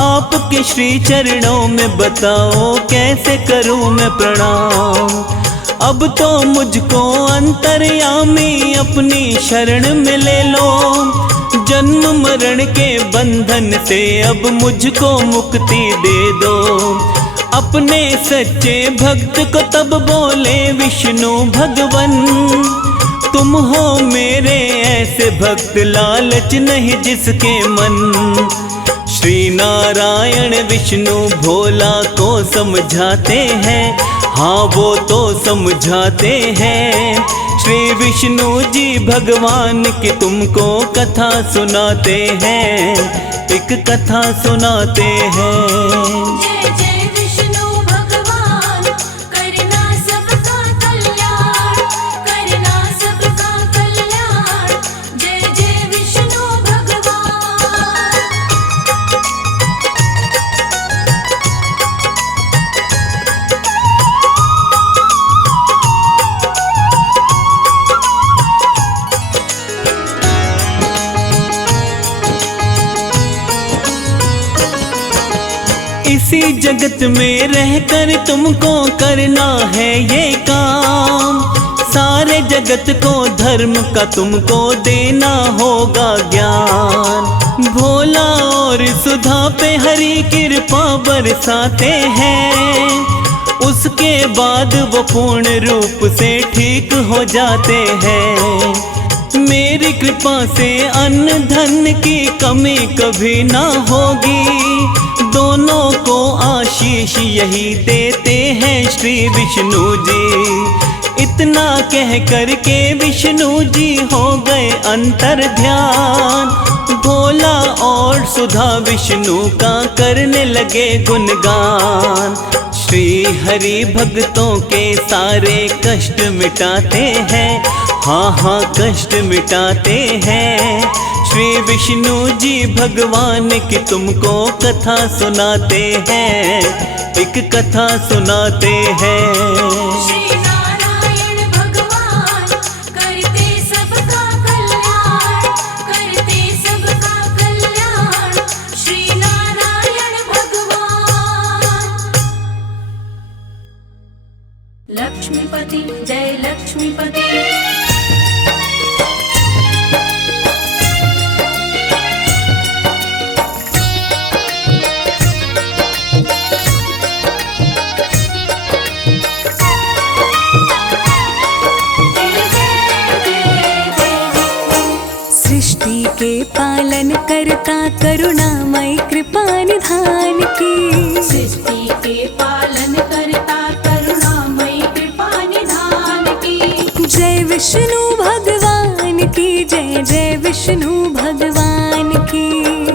आपके श्री चरणों में बताओ कैसे करूं मैं प्रणाम। अब तो मुझको अंतर्यामी अपनी शरण में ले लो, जन्म मरण के बंधन से अब मुझको मुक्ति दे दो। अपने सच्चे भक्त को तब बोले विष्णु भगवन, तुम हो मेरे ऐसे भक्त लालच नहीं जिसके मन। श्री नारायण विष्णु भोला को समझाते हैं, हाँ वो तो समझाते हैं। श्री विष्णु जी भगवान की तुमको कथा सुनाते हैं, एक कथा सुनाते हैं। जय जय विष्णु भगवान करना सबका कल्याण, करना सबका कल्याण। जय जय विष्णु भगवान। इसी जगत में रहकर तुमको करना है ये काम, सारे जगत को धर्म का तुमको देना होगा ज्ञान। भोला और सुधा पे हरि कृपा बरसाते हैं, उसके बाद वो पूर्ण रूप से ठीक हो जाते हैं। मेरी कृपा से अन्न धन की कमी कभी ना होगी, दोनों को आशीष यही देते हैं श्री विष्णु जी। इतना कह करके विष्णु जी हो गए अंतर ध्यान, भोला और सुधा विष्णु का करने लगे गुणगान। श्री हरि भक्तों के सारे कष्ट मिटाते हैं, हाँ हाँ कष्ट मिटाते हैं। श्री विष्णु जी भगवान की तुमको कथा सुनाते हैं, एक कथा सुनाते हैं। श्री नारायण भगवान करते सबका कल्याण, करते सबका कल्याण। श्री नारायण भगवान। लक्ष्मीपति जय लक्ष्मीपति। सृष्टि के पालन करता करुणामय कृपा निधान की, सृष्टि के पालन करता करुणामय कृपा निधान की। जय विष्णु भगवान की जय, जय विष्णु भगवान की।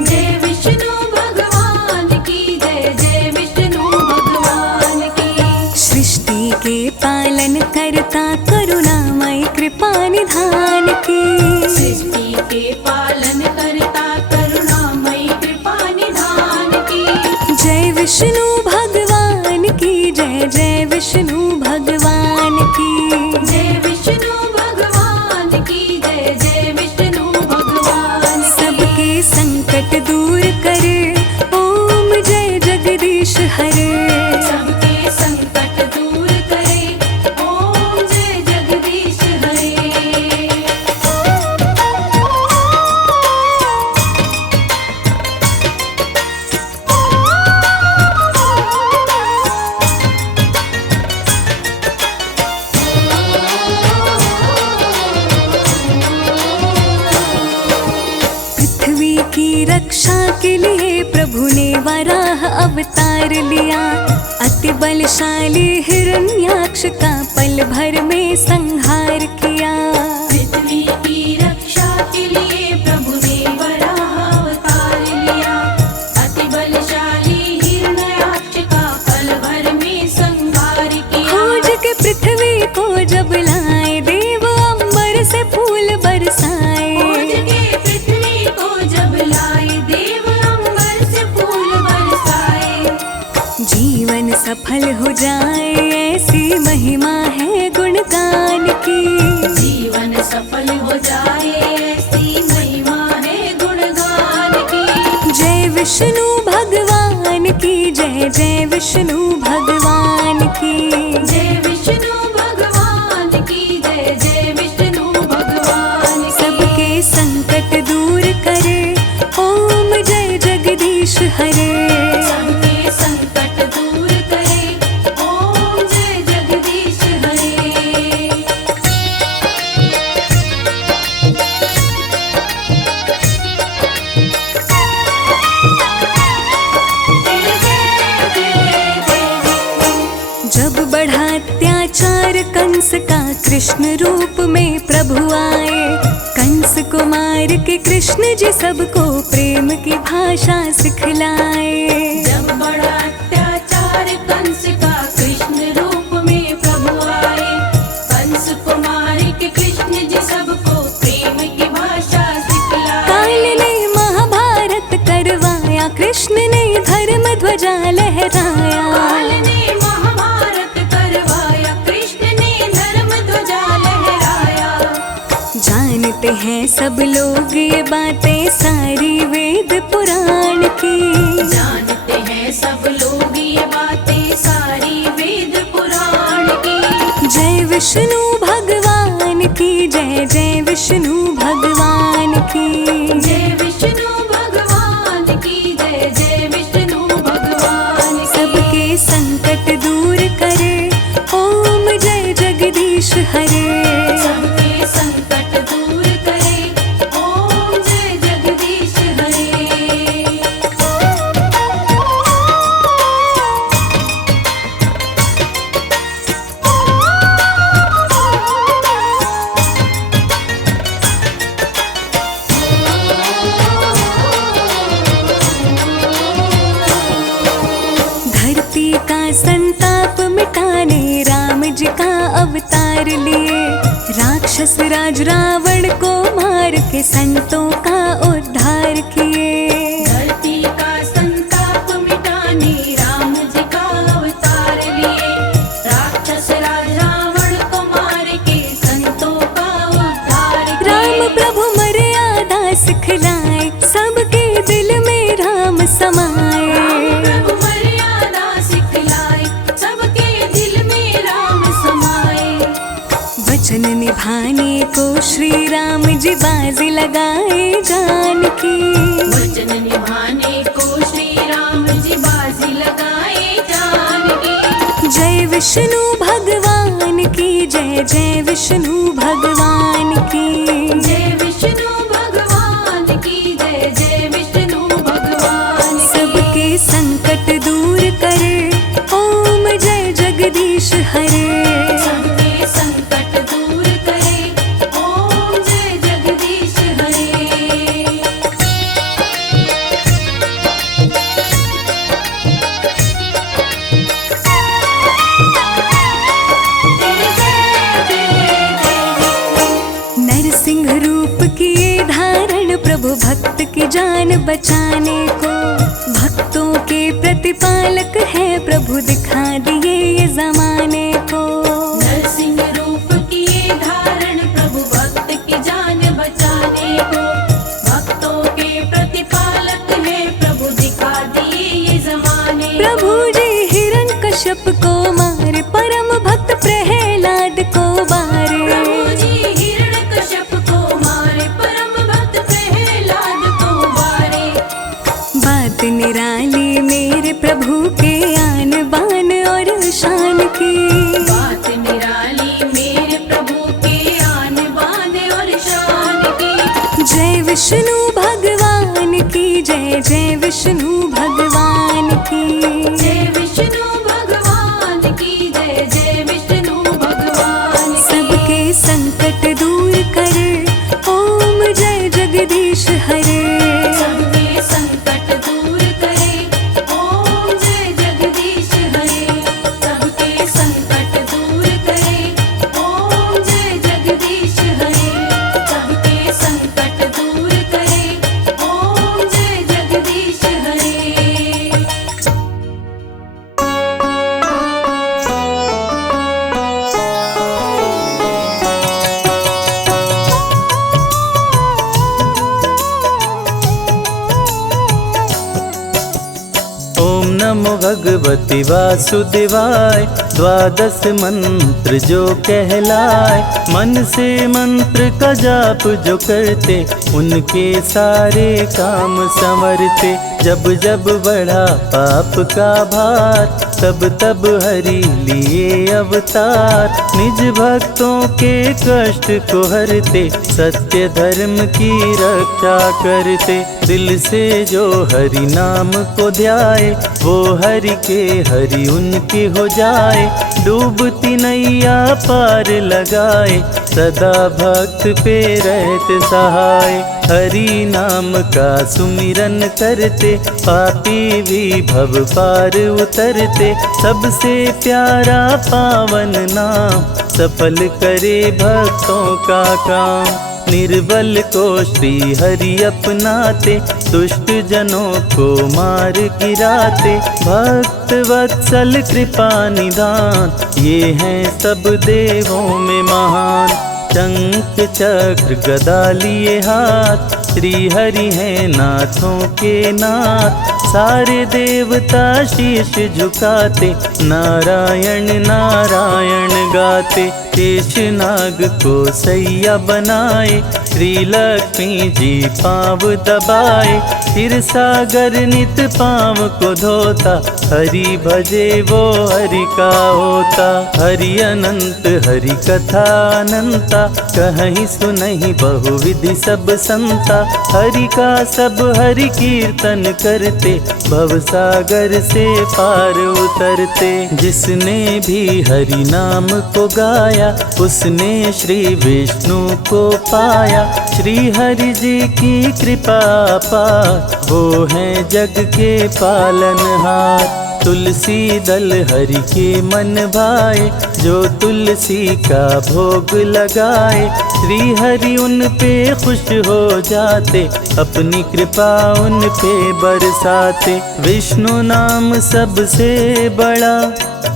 जय विष्णु भगवान की जय, जय विष्णु भगवान की। सृष्टि के पालन करता करुणामय कृपा निधान की, सृष्टि के पालन करता करुणामय कृपा निधान की। जय विष्णु भगवान विष्णु भगवान की। जय विष्णु भगवान की जय, जय विष्णु भगवान की। सबके संकट दूर करे, ओम जय जगदीश हरे। सबके संकट दूर करे, ओम जय जगदीश हरे। पृथ्वी की रक्षा के लिए प्रभु ने वराह अवतार लिया। अति बलशाली हिरण्याक्ष का पल भर में संहार किया। पृथ्वी की रक्षा के लिए प्रभु ने वराह अवतार लिया। अति बलशाली हिरण्याक्ष का पल भर में संहार किया। खोज के पृथ्वी को जब लाए, देव अंबर से फूल बरसाए। खोज के पृथ्वी को जब लाए, देव अंबर से फूल बरसाए। जीवन सफल हो जाए, ऐसी महिमा है गुणगान की। जीवन सफल हो जाए, ऐसी महिमा है गुणगान की। जय विष्णु भगवान की जय, जय विष्णु भगवान की। जय विष्णु भगवान की जय, जय विष्णु भगवान की। सबके संकट दूर करे, ओम जय जगदीश हरे। सबके संकट दूर करे, ओम जय जगदीश हरे। जब बढ़ा अत्याचार कंस का, कृष्ण रूप में प्रभु आए। कंस को मार के कृष्ण जी सबको प्रेम की भाषा सिखलाए। जब बड़ा अत्याचार कंस का, कृष्ण रूप में प्रभु आए। कंस को मार के कृष्ण जी सबको प्रेम की भाषा सिखलाए। काल ने महाभारत करवाया, कृष्ण ने धर्म ध्वजा लहराया। काल ने महाभारत करवाया, कृष्ण ने धर्म ध्वजा लहराया। जानते हैं सब लोग ये बातें सारी वेद पुराण की। जानते हैं सब लोग ये बातें सारी वेद पुराण की। जय विष्णु भगवान की जय, जय विष्णु भगवान की। जय विष्णु भगवान की जय, जय विष्णु भगवान की। सबके संकट दूर करे, ओम जय जगदीश हरे। सबके संकट दूर करे, ओम जय जगदीश हरे। धरती का संताप मिटाने राम जी का अवतार लिए। राक्षस राज रावण को मार के संतों का उद्धार किए। धरती का संताप मिटाने राम जी का अवतार लिए। राक्षस राज रावण को मार के संतों का उद्धार किए। राम प्रभु मर्यादा सिखलाए, सबके दिल में राम समाए। राम प्रभु मर्यादा सिखलाए, सबके दिल में राम समाए। वचन निभाने को श्री राम जी बाजी लगाए जान की। वचन निभाने को श्री राम जी बाजी लगाए जान की। जय विष्णु भगवान की जय, जय विष्णु भगवान की। जय विष्णु भगवान की जय, जय विष्णु भगवान की। सबके संकट दूर करे, ओम जय जगदीश हरे। सबके संकट दूर करे, ओम जय जगदीश हरे। नरसिंह रूप किए धारण, प्रभु भक्त की जान बचाने को। भक्तों के प्रतिपालक है प्रभु, दिखा दिए ये जमाने और शान की। बात निराली मेरे प्रभु के आन बान और शान की। जय विष्णु भगवान की जय, जय विष्णु भगवान की। जय विष्णु भगवान की जय, जय विष्णु भगवान की। सबके संकट दूर करे, ओम जय जगदीश हरे। सबके संकट दूर करे, ओम जय जगदीश हरे। सबके संकट दूर करे, ओम जय जगदीश हरे। सबके संकट दूर करे, ओम जय जगदीश हरे। ओम नमो भगवती वासुदेवाय। द्वादश मंत्र जो कहलाए, मन से मंत्र का जाप जो करते, उनके सारे काम संवरते। जब जब बढ़ा पाप का भार, तब तब हरि लिए अवतार। निज भक्तों के कष्ट को हरते, सत्य धर्म की रक्षा करते। दिल से जो हरि नाम को ध्याए, वो हरि के हरि उनके हो जाए। डूबती नैया पार लगाए, सदा भक्त पे रहते सहाय। हरि नाम का सुमिरन करते, पापी भी भव पार उतरते। सबसे प्यारा पावन नाम, सफल करे भक्तों का काम। निर्बल को श्री हरि अपनाते, दुष्ट जनों को मार गिराते। भक्त वत्सल कृपा निधान, ये हैं सब देवों में महान। शंख चक्र गदा लिए हाथ, श्री हरि हैं नाथों के नाथ। सारे देवता शीश झुकाते, नारायण नारायण गाते। शेषनाग को सैया बनाए, श्री लक्ष्मी जी पाँव दबाए। फिर सागर नित पाँव को धोता, हरि भजे वो हरि का होता। हरि अनंत हरि कथा अनंता, कहीं सुनहि बहुविधि सब संता। हरि का सब हरि कीर्तन करते, भव सागर से पार उतरते। जिसने भी हरि नाम को गाया, उसने श्री विष्णु को पाया। श्री हरि जी की कृपा पार, वो हैं जग के पालनहार। तुलसी दल हरि के मन भाए, जो तुलसी का भोग लगाए। श्री हरि उन पे खुश हो जाते, अपनी कृपा उन पे बरसाते। विष्णु नाम सबसे बड़ा,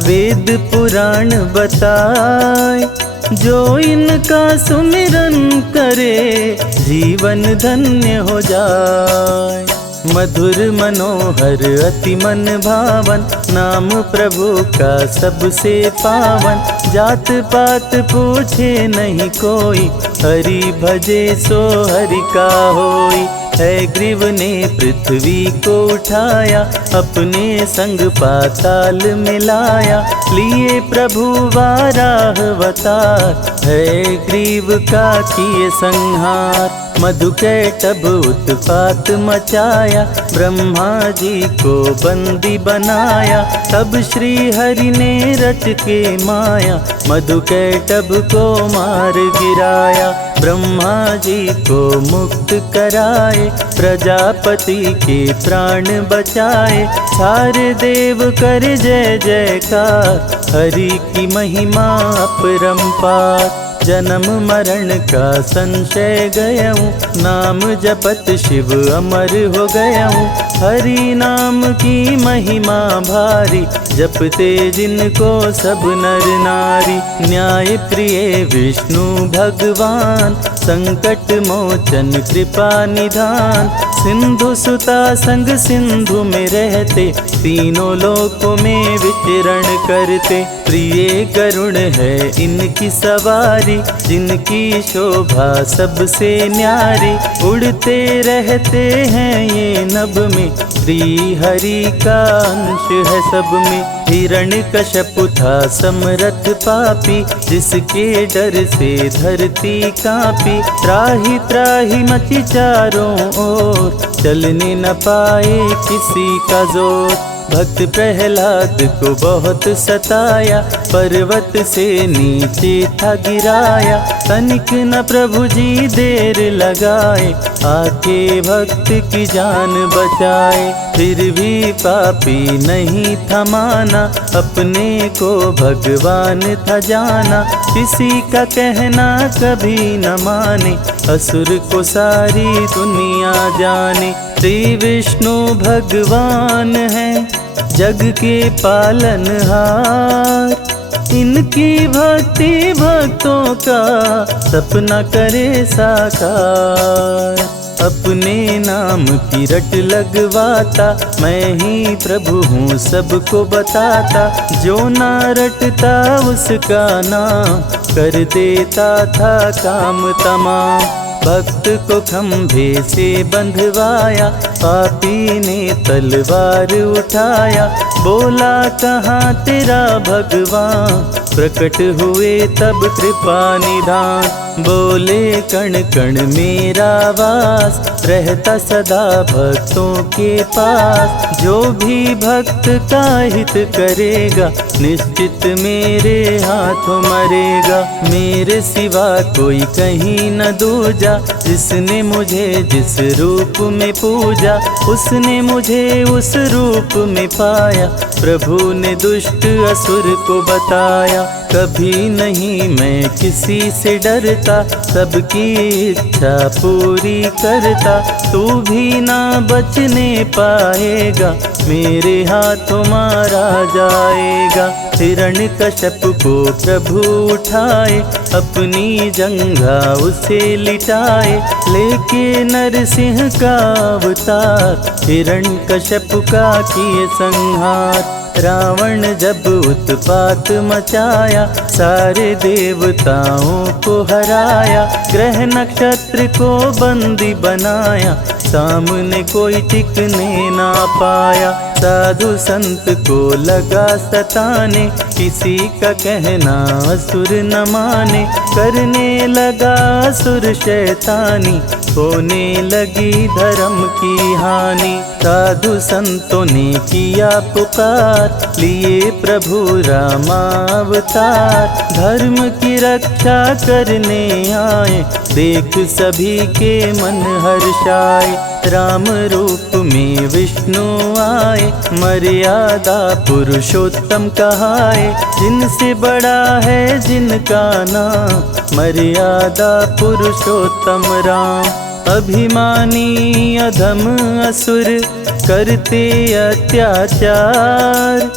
वेद पुराण बताए। जो इनका सुमिरन करे, जीवन धन्य हो जाए। मधुर मनोहर अति मन भावन, नाम प्रभु का सबसे पावन। जात पात पूछे नहीं कोई, हरि भजे सो हरि का होई। है ग्रीव ने पृथ्वी को उठाया, अपने संग पाताल मिलाया। लिए प्रभु वाराह अवतार, है ग्रीव का किए संहार। मधुकैटभ उत्पात मचाया, ब्रह्मा जी को बंदी बनाया। तब श्री हरि ने रच के माया, मधुकैटभ को मार गिराया। ब्रह्मा जी को मुक्त कराए, प्रजापति के प्राण बचाए। सारे देव कर जय जयकार, हरि की महिमा अपरंपार। जन्म मरण का संशय गयऊँ, नाम जपत शिव अमर हो गयऊँ। हरि नाम की महिमा भारी, जपते जिनको सब नर नारी। न्याय प्रिय विष्णु भगवान, संकट मोचन कृपा निधान। सिंधु सुता संग सिंधु में रहते, तीनों लोकों में विचरण करते। प्रिय करुण है इनकी सवारी, जिनकी शोभा सबसे न्यारी। उड़ते रहते हैं ये नभ में, श्री हरि का अंश है सब में। हिरण्यकश्यप था समरथ पापी, जिसके डर से धरती कांपी। त्राहि त्राहि मची चारों ओर, चलने न पाए किसी का जोर। भक्त प्रहलाद को बहुत सताया, पर्वत से नीचे था गिराया। तनिक न प्रभु जी देर लगाए, आके भक्त की जान बचाए। फिर भी पापी नहीं था माना, अपने को भगवान था जाना। किसी का कहना कभी न माने, असुर को सारी दुनिया जाने। श्री विष्णु भगवान है जग के पालनहार, इनकी भक्ति भक्तों का सपना करे साकार। अपने नाम की रट लगवाता, मैं ही प्रभु हूँ सबको बताता। जो ना रटता उसका नाम, कर देता था काम तमाम। भक्त को खंभे से बंधवाया, पापी ने तलवार उठाया। बोला कहाँ तेरा भगवान, प्रकट हुए तब कृपा निधान। बोले कण कण मेरा वास, रहता सदा भक्तों के पास। जो भी भक्त का हित करेगा, निश्चित मेरे हाथों मरेगा। मेरे सिवा कोई कहीं न दूजा, जिसने मुझे जिस रूप में पूजा, उसने मुझे उस रूप में पाया। प्रभु ने दुष्ट असुर को बताया, कभी नहीं मैं किसी से डरता, सबकी इच्छा पूरी करता। तू भी ना बचने पाएगा, मेरे हाथों मारा जाएगा। हिरण्यकश्यप को प्रभु उठाए, अपनी जंघा उसे लिटाए। लेके नरसिंह का अवतार, हिरण्यकश्यप का किए संहार। रावण जब उत्पात मचाया, सारे देवताओं को हराया। ग्रह नक्षत्र को बंदी बनाया, सामने कोई टिकने ना पाया। साधु संत को लगा सताने, किसी का कहना असुर न माने। करने लगा असुर शैतानी, होने लगी धर्म की हानि। साधु संतों ने किया पुकार, लिए प्रभु रामावतार। धर्म की रक्षा करने आए, देख सभी के मन हर्षाए। राम रूप में विष्णु आए, मर्यादा पुरुषोत्तम कहाए। जिनसे बड़ा है जिनका नाम, मर्यादा पुरुषोत्तम राम। अभिमानी अधम असुर करते अत्याचार,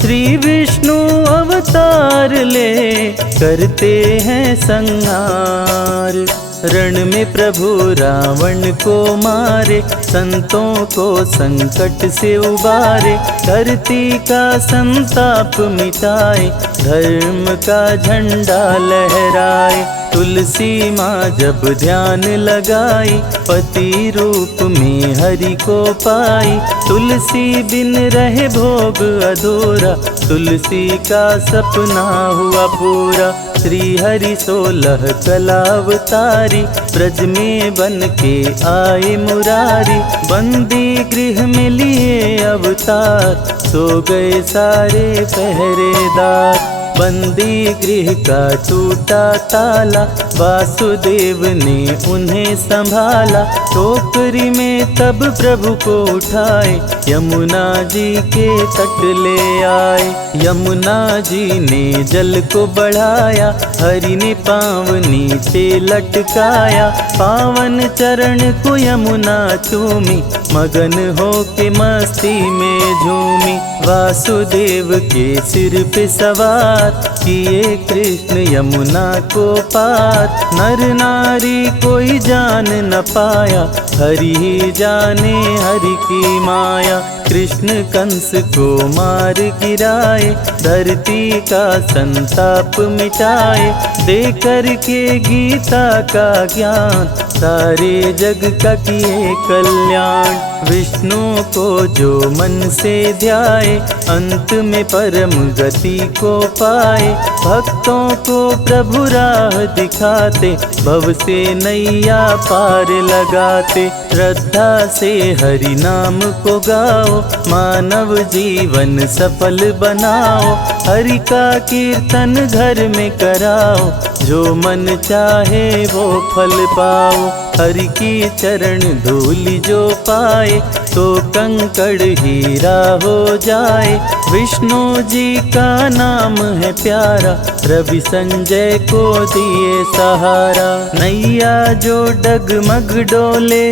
श्री विष्णु अवतार ले करते हैं संहार। रण में प्रभु रावण को मारे, संतों को संकट से उबारे। धरती का संताप मिटाए, धर्म का झंडा लहराए। तुलसी माँ जब ध्यान लगाई, पति रूप में हरि को पाई। तुलसी बिन रहे भोग अधूरा, तुलसी का सपना हुआ पूरा। श्री हरि 16 कलावतारी, ब्रज में बन के आए मुरारी। बंदी गृह में लिए अवतार, सो गए सारे पहरेदार। बंदी गृह का टूटा ताला, वासुदेव ने उन्हें संभाला। टोकरी में तब प्रभु को उठाए, यमुना जी के तट ले आए। यमुना जी ने जल को बढ़ाया, हरि ने पाँव नीचे लटकाया। पावन चरण को यमुना चूमी, मगन हो के मस्ती में झूमी। वासुदेव के सिर पे सवार, किए कृष्ण यमुना को पार। नर नारी कोई जान न पाया, हरि ही जाने हरि की माया। कृष्ण कंस को मार गिराए, धरती का संताप मिटाए। दे करके गीता का ज्ञान, सारे जग का किए कल्याण। विष्णु को जो मन से ध्याए, अंत में परम गति को पाए। भक्तों को प्रभु राह दिखाते, भव से नैया पार लगाते। श्रद्धा से हरि नाम को गाओ, मानव जीवन सफल बनाओ। हरि का कीर्तन घर में कराओ, जो मन चाहे वो फल पाओ। हरि की चरण धूल जो पाए, तो कंकड़ हीरा हो जाए। विष्णु जी का नाम है प्यारा, रवि संजय को दिए सहारा। नैया जो डगमग डोले,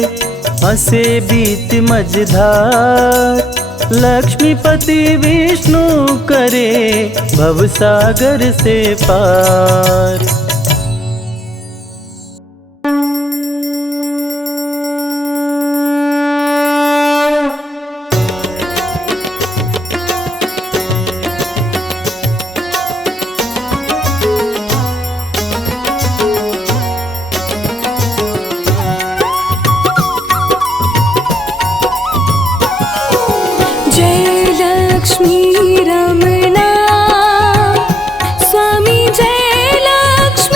हंसे बीच मझधार। लक्ष्मीपति विष्णु करे, भवसागर से पार। लक्ष्मी रमणा स्वामी जय लक्ष्मी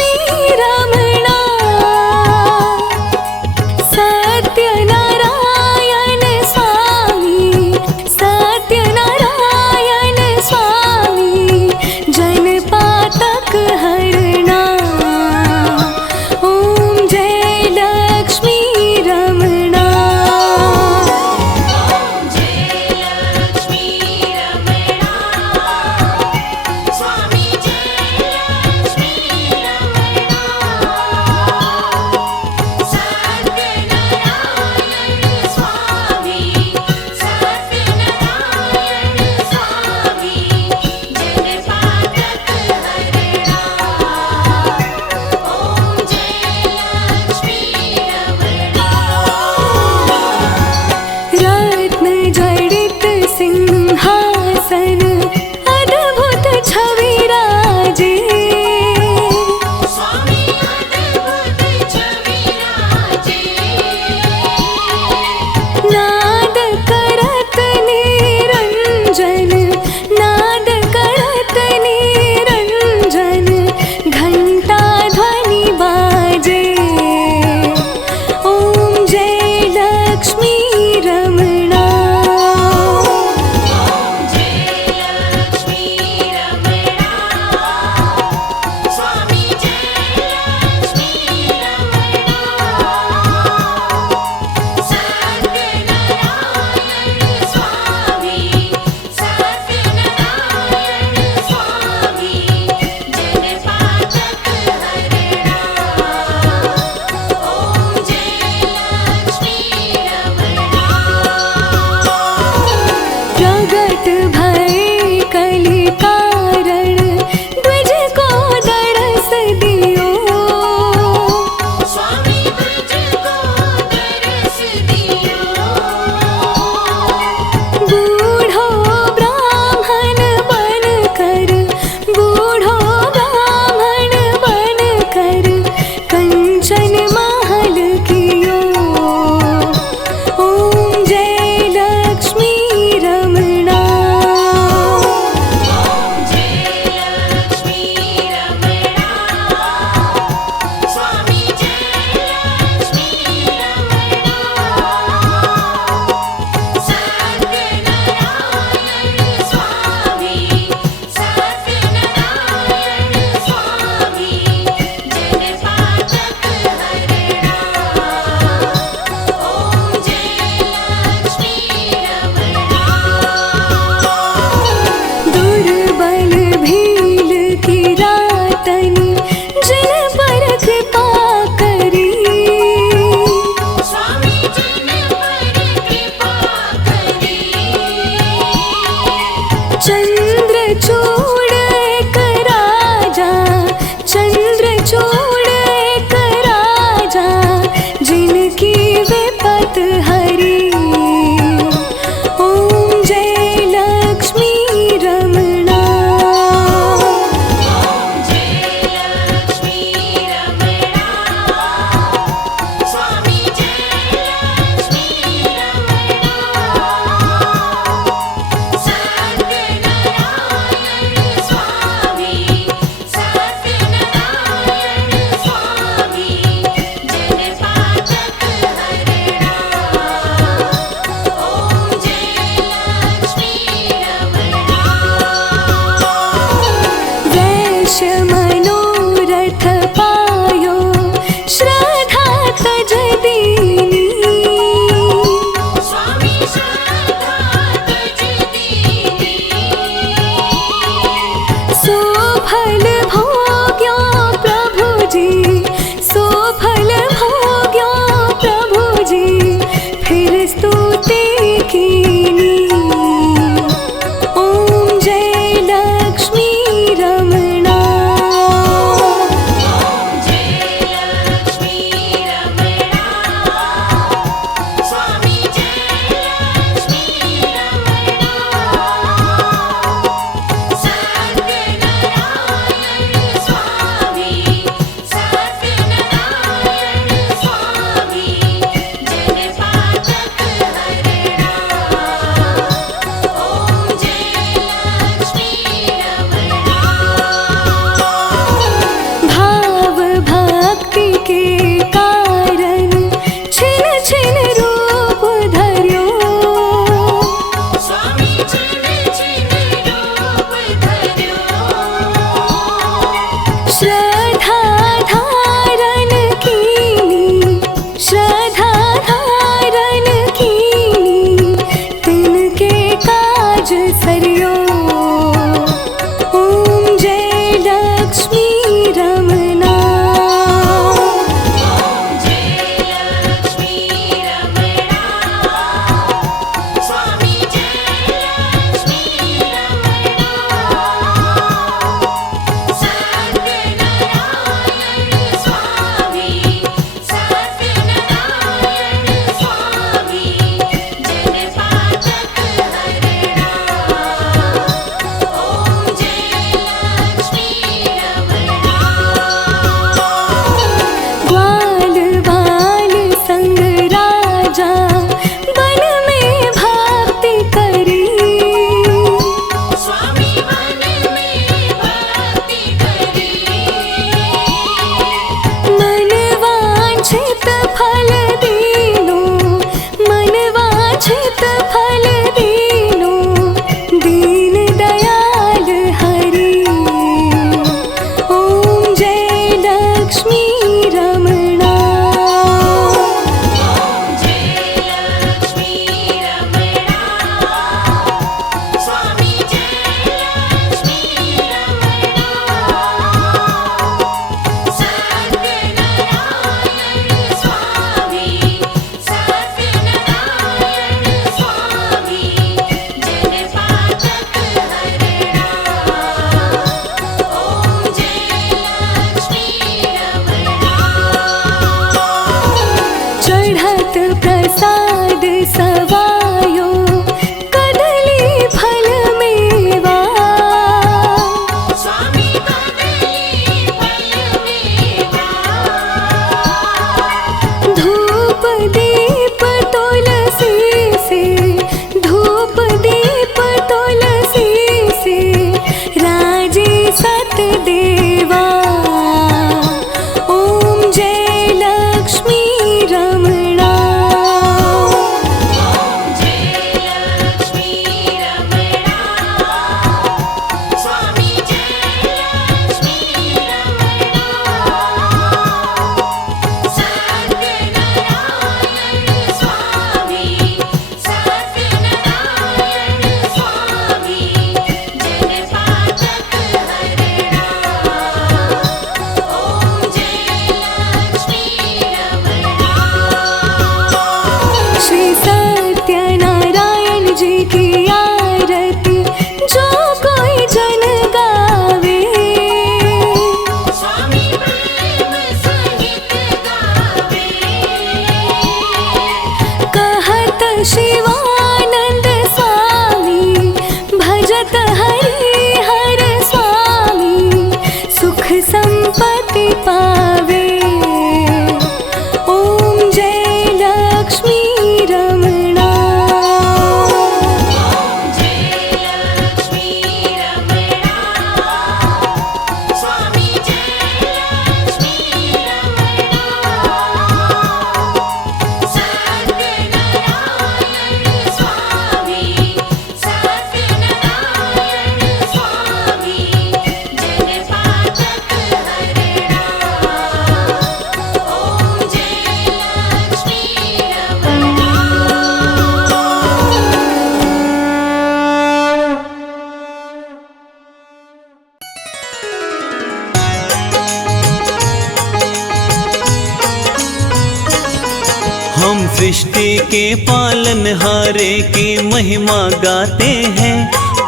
सृष्टि के पालनहारे की महिमा गाते हैं,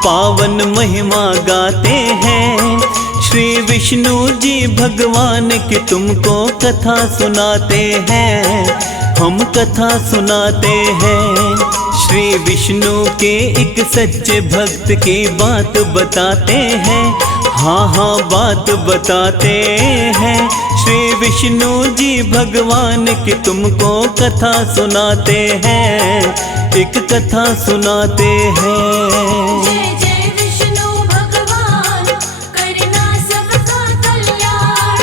पावन महिमा गाते हैं। श्री विष्णु जी भगवान की तुमको कथा सुनाते हैं, हम कथा सुनाते हैं। श्री विष्णु के एक सच्चे भक्त की बात बताते हैं, हाँ हाँ बात बताते हैं। श्री विष्णु जी भगवान की तुमको कथा सुनाते हैं, एक कथा सुनाते हैं। जय जय विष्णु भगवान, करना सबका कल्याण,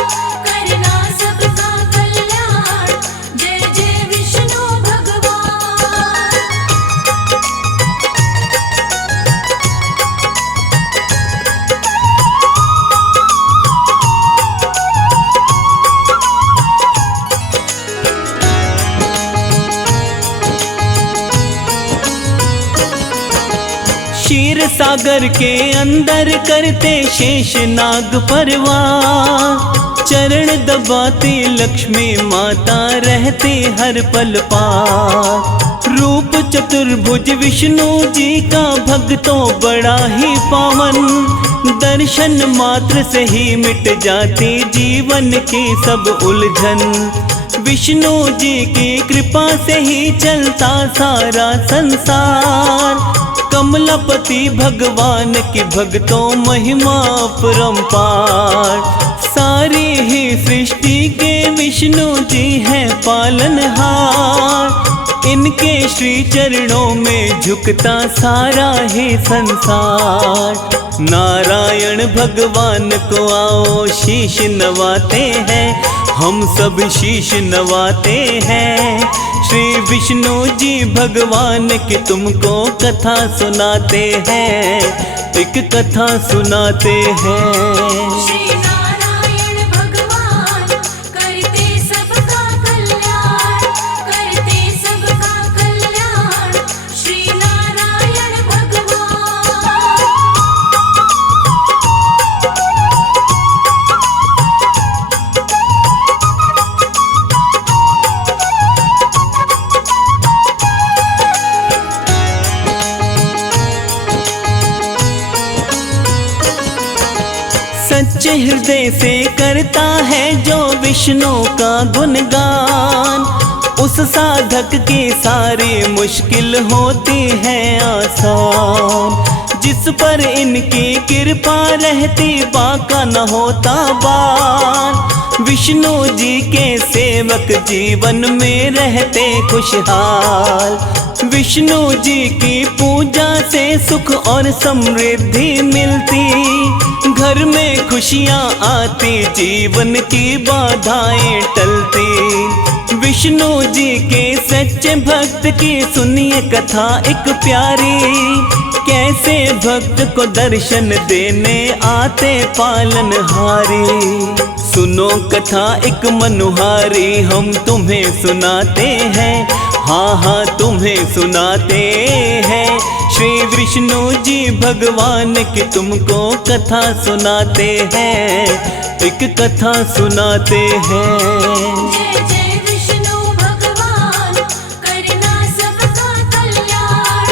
करना सबका कल्याण। जय जय विष्णु भगवान। क्षीर सागर के अंदर करते शेष नाग परवार, चरण दबाती लक्ष्मी माता रहती हर पल पार। रूप चतुर्भुज विष्णु जी का भक्तों बड़ा ही पावन, दर्शन मात्र से ही मिट जाती जीवन की सब उलझन। विष्णु जी की कृपा से ही चलता सारा संसार, कमलापति भगवान की भक्तों महिमा परम्पार। सारी ही सृष्टि के विष्णु जी हैं पालनहार, इनके श्री चरणों में झुकता सारा ही संसार। नारायण भगवान को आओ शीश नवाते हैं, हम सब शीश नवाते हैं। श्री विष्णु जी भगवान की तुमको कथा सुनाते हैं, एक कथा सुनाते हैं। श्री नारायण भगवान, करते सबका कल्याण, करते सबका कल्याण। श्री नारायण भगवान। सच्चे हृदय से करता है जो विष्णु का गुणगान, उस साधक की सारी मुश्किल होती है आसान। जिस पर इनकी कृपा रहती बाका न होता बार, विष्णु जी के सेवक जीवन में रहते खुशहाल। विष्णु जी की पूजा से सुख और समृद्धि मिलती, घर में खुशियाँ आती, जीवन की बाधाएं टलती। विष्णु जी के सच्चे भक्त की सुनिए कथा एक प्यारी, कैसे भक्त को दर्शन देने आते पालनहारी। सुनो कथा एक मनोहारी, हम तुम्हें सुनाते हैं, हाँ हाँ तुम्हें सुनाते हैं। श्री विष्णु जी भगवान की तुमको कथा सुनाते हैं, एक कथा सुनाते हैं। जय जय विष्णु भगवान, करना सबका कल्याण,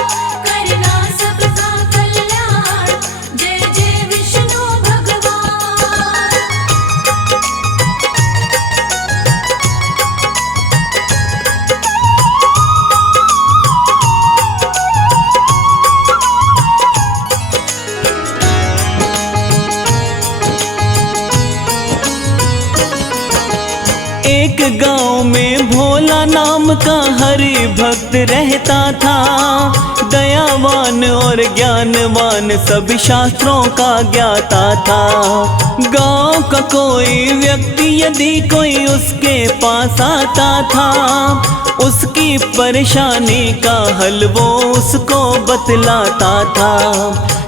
करना सबका कल्याण। जय जय विष्णु भगवान। एक गांव में भोला नाम का हरि भक्त रहता था, दयावान और ज्ञानवान सब शास्त्रों का ज्ञाता था। गांव का कोई व्यक्ति यदि कोई उसके पास आता था, उसकी परेशानी का हल वो उसको बतलाता था।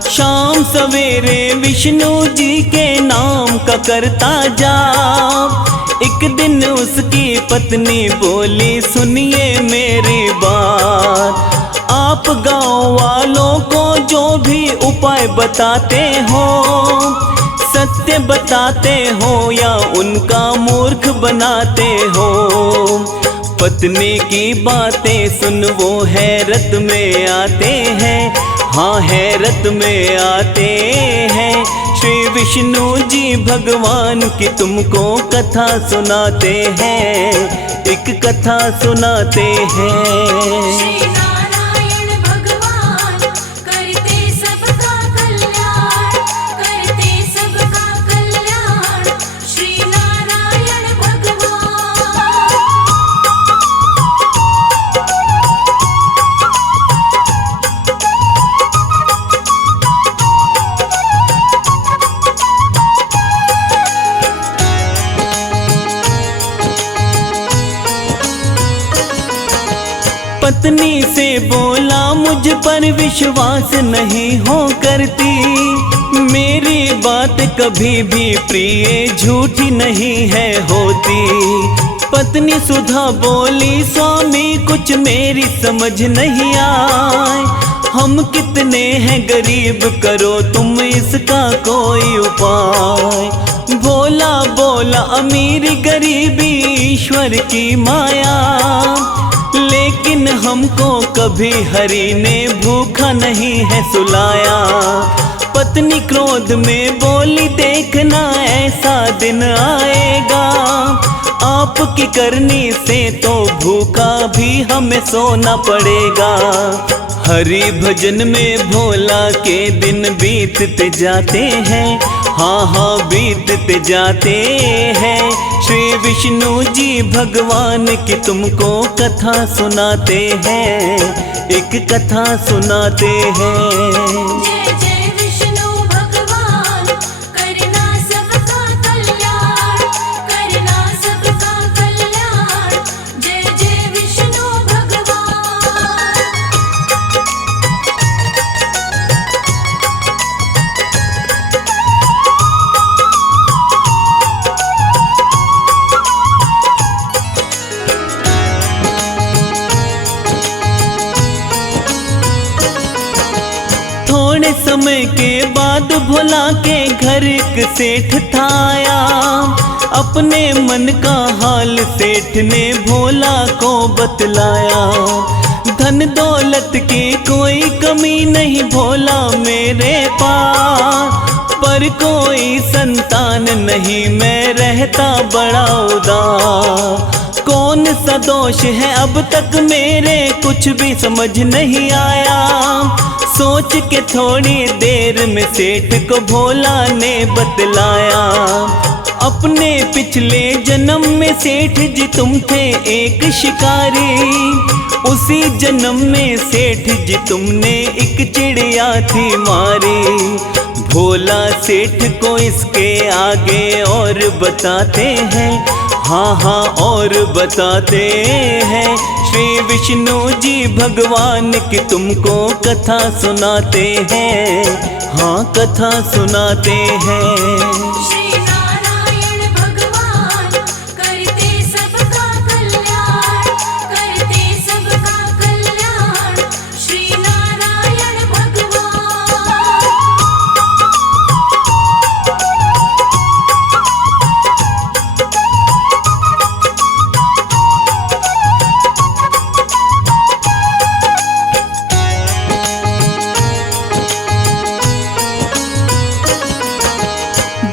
शाम सवेरे विष्णु जी के नाम का करता जाप, एक दिन उसकी पत्नी बोली सुनिए मेरी बात, आप गांव वालों को जो भी उपाय बताते हो, सत्य बताते हो या उनका मूर्ख बनाते हो। पत्नी की बातें सुन वो हैरत में आते हैं, हाँ हैरत में आते हैं। श्री विष्णु जी भगवान की तुमको कथा सुनाते हैं, एक कथा सुनाते हैं। श्री नारायण भगवान करते सबका कल्याण, करते सबका कल्याण। श्री नारायण भगवान। पत्नी से बोला मुझ पर विश्वास नहीं हो करती, मेरी बात कभी भी प्रिय झूठी नहीं है होती। पत्नी सुधा बोली स्वामी कुछ मेरी समझ नहीं आए, हम कितने हैं गरीब करो तुम इसका कोई उपाय। भोला बोला अमीरी गरीबी ईश्वर की माया, लेकिन हमको कभी हरि ने भूखा नहीं है सुलाया। पत्नी क्रोध में बोली देखना ऐसा दिन आएगा, आपकी करनी से तो भूखा भी हमें सोना पड़ेगा। हरि भजन में भोला के दिन बीतते जाते हैं, हाँ हाँ बीतते जाते हैं। श्री विष्णु जी भगवान की तुमको कथा सुनाते हैं, एक कथा सुनाते हैं। जय जय विष्णु भगवान करना सबका कल्याण, करना सबका कल्याण। जय जय विष्णु भगवान। थोड़े समय के बाद भोला के घर एक सेठ था आया, अपने मन का हाल सेठ ने भोला को बतलाया। धन दौलत की कोई कमी नहीं भोला मेरे पास, पर कोई संतान नहीं मैं रहता बड़ा उदास। कौन सा दोष है अब तक मेरे कुछ भी समझ नहीं आया। सोच के थोड़ी देर में सेठ को भोला ने बतलाया, अपने पिछले जन्म में सेठ जी तुम थे एक शिकारी, उसी जन्म में सेठ जी तुमने एक चिड़िया थी मारी। भोला सेठ को इसके आगे और बताते हैं, हाँ हाँ और बताते हैं। श्री विष्णु जी भगवान की तुमको कथा सुनाते हैं, हाँ कथा सुनाते हैं। श्री नारायण भगवान करते सबका कल्याण, करते सबका कल्याण। श्री नारायण भगवान।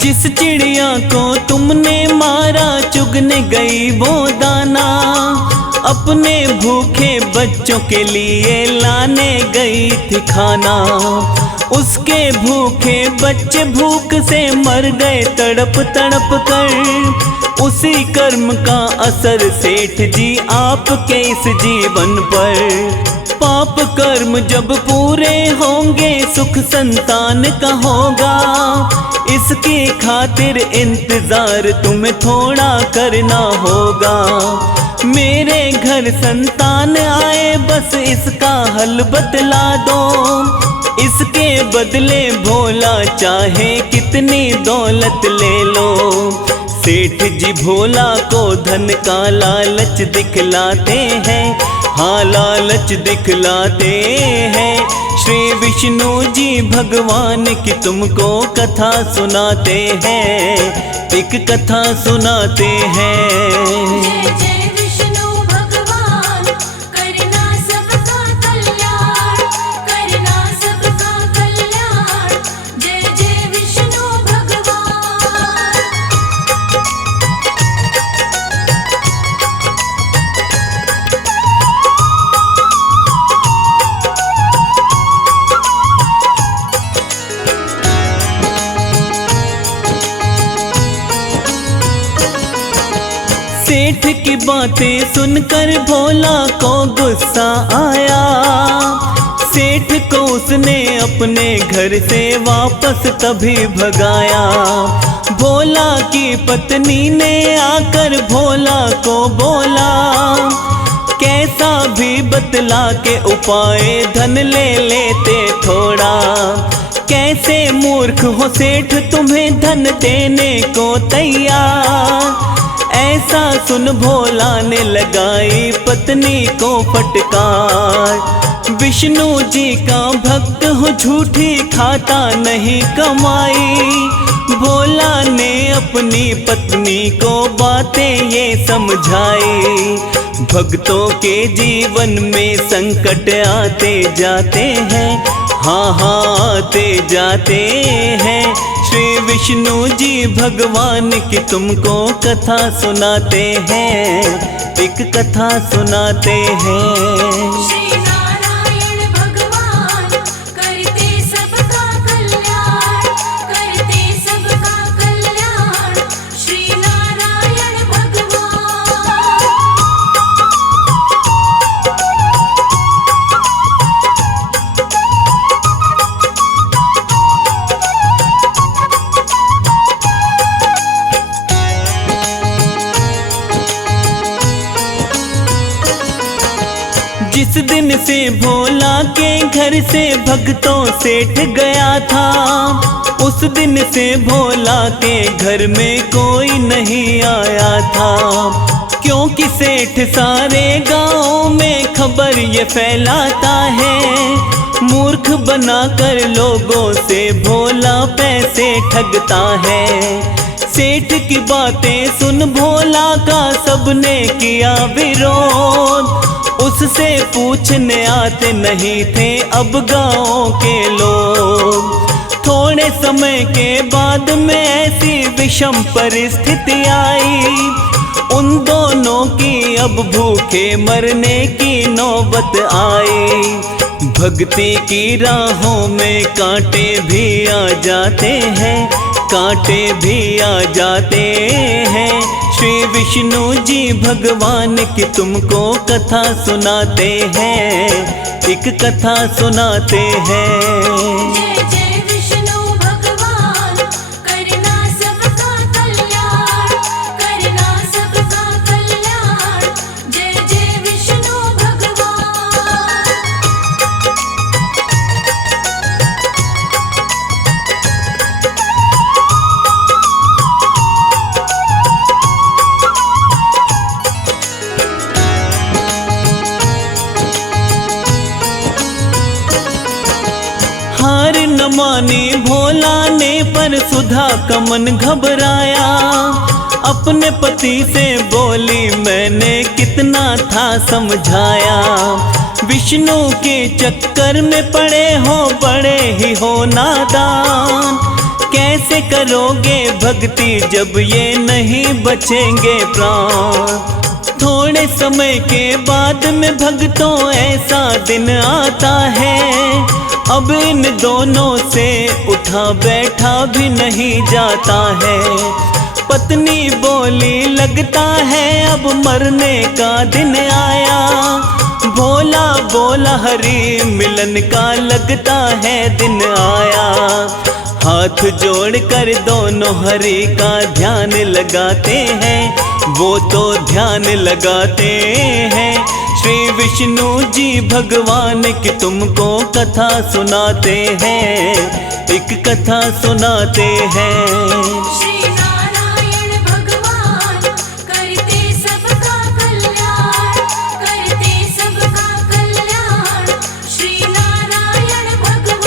जिस चिड़िया को तुमने मारा चुगने गई वो दाना, अपने भूखे बच्चों के लिए लाने गई थी खाना। उसके भूखे बच्चे भूख से मर गए तड़प तड़प कर, उसी कर्म का असर सेठ जी आपके इस जीवन पर। पाप कर्म जब पूरे होंगे सुख संतान का होगा, इसकी खातिर इंतजार तुम्हें थोड़ा करना होगा। मेरे घर संतान आए बस इसका हल बतला दो, इसके बदले भोला चाहे कितनी दौलत ले लो। सेठ जी भोला को धन का लालच दिखलाते हैं, हाँ लालच दिखलाते हैं। श्री विष्णु जी भगवान की तुमको कथा सुनाते हैं, एक कथा सुनाते हैं। जय जय विष्णु भगवान सेठ की बातें सुनकर भोला को गुस्सा आया। सेठ को उसने अपने घर से वापस तभी भगाया। भोला की पत्नी ने आकर भोला को बोला, कैसा भी बतला के उपाय धन ले लेते थोड़ा। कैसे मूर्ख हो सेठ तुम्हें धन देने को तैयार। ऐसा सुन भोला ने लगाई पत्नी को फटकार। विष्णु जी का भक्त हूँ झूठी खाता नहीं कमाई। भोला ने अपनी पत्नी को बातें ये समझाई। भक्तों के जीवन में संकट आते जाते हैं, हाँ आते जाते हैं। श्री विष्णु जी भगवान की तुमको कथा सुनाते हैं, एक कथा सुनाते हैं। श्री नारायण भगवान करते सबका कल्याण, करते सबका कल्याण। श्री नारायण भगवान। जिस दिन से भोला के घर से भक्तों सेठ गया था, उस दिन से भोला के घर में कोई नहीं आया था। क्योंकि सेठ सारे गांव में खबर ये फैलाता है। मूर्ख बनाकर लोगों से भोला पैसे ठगता है। सेठ की बातें सुन भोला का सबने किया विरोध। उससे पूछने आते नहीं थे अब गाँव के लोग। थोड़े समय के बाद में ऐसी विषम परिस्थिति आई। उन दोनों की अब भूखे मरने की नौबत आई। भक्ति की राहों में कांटे भी आ जाते हैं, कांटे भी आ जाते हैं। श्री विष्णु जी भगवान की तुमको कथा सुनाते हैं, एक कथा सुनाते हैं। जय जय विष्णु भगवान करना सबका कल्याण, करना सबका कल्याण। जय जय विष्णु भगवान। हार न मानी भोला ने पर सुधा का मन घबराया। अपने पति से बोली मैंने कितना था समझाया। विष्णु के चक्कर में पड़े हो बड़े ही हो नादान। कैसे करोगे भक्ति जब ये नहीं बचेंगे प्राण। थोड़े समय के बाद में भक्तों ऐसा दिन आता है। अब इन दोनों से उठा बैठा भी नहीं जाता है। पत्नी बोली लगता है अब मरने का दिन आया। भोला बोला हरि मिलन का लगता है दिन आया। हाथ जोड़कर दोनों हरि का ध्यान लगाते हैं, वो तो ध्यान लगाते हैं। श्री विष्णु जी भगवान की तुमको कथा सुनाते हैं, एक कथा सुनाते हैं। श्री नारायण भगवान करते सबका कल्याण, करते सबका कल्याण। श्री नारायण भगवान।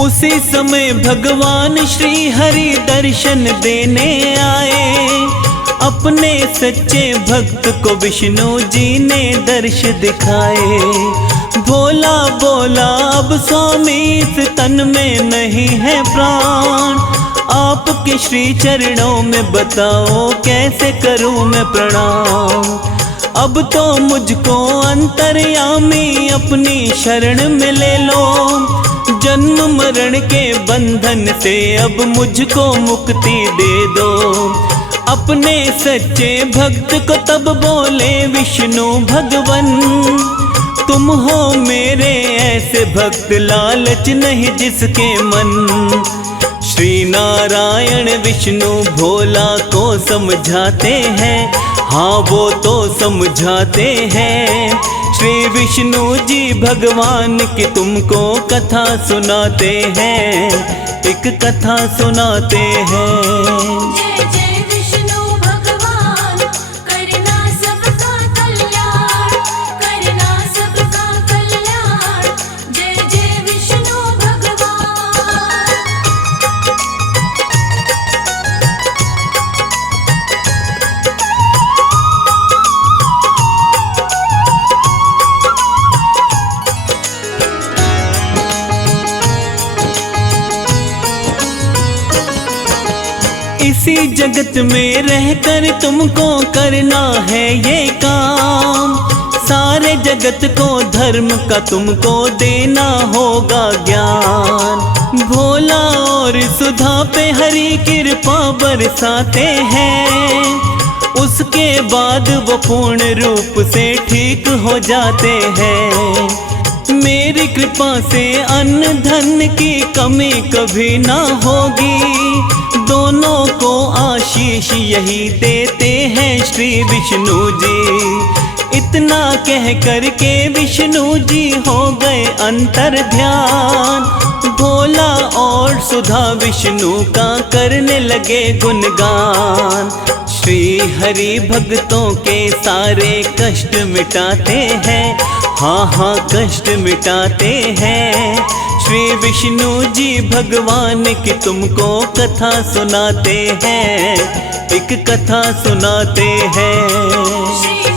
उसी समय भगवान श्री हरि दर्शन देने आए। अपने सच्चे भक्त को विष्णु जी ने दर्श दिखाए। भोला बोला अब स्वामी इस तन में नहीं है प्राण। आपके श्री चरणों में बताओ कैसे करूं मैं प्रणाम। अब तो मुझको अंतर्यामी अपनी शरण में ले लो, जन्म मरण के बंधन से अब मुझको मुक्ति दे दो। अपने सच्चे भक्त को तब बोले विष्णु भगवन, तुम हो मेरे ऐसे भक्त लालच नहीं जिसके मन। श्री नारायण विष्णु भोला को समझाते हैं, हाँ वो तो समझाते हैं। श्री विष्णु जी भगवान की तुमको कथा सुनाते हैं, एक कथा सुनाते हैं। जय जय विष्णु भगवान, करना सबका कल्याण, करना सबका कल्याण। जय जय विष्णु भगवान। इसी जगत में रहकर तुमको करना है ये काम, सारे जगत को धर्म का तुमको देना होगा ज्ञान। भोला और सुधा पे हरि कृपा बरसाते हैं, उसके बाद वो पूर्ण रूप से ठीक हो जाते हैं। मेरी कृपा से अन्न धन की कमी कभी ना होगी, दोनों को आशीष यही देते हैं श्री विष्णु जी। इतना कह करके विष्णु जी हो गए अंतर ध्यान, भोला और सुधा विष्णु का करने लगे गुणगान। श्री हरि भक्तों के सारे कष्ट मिटाते हैं, हाँ हाँ कष्ट मिटाते हैं। श्री विष्णु जी भगवान की तुमको कथा सुनाते हैं, एक कथा सुनाते हैं। श्री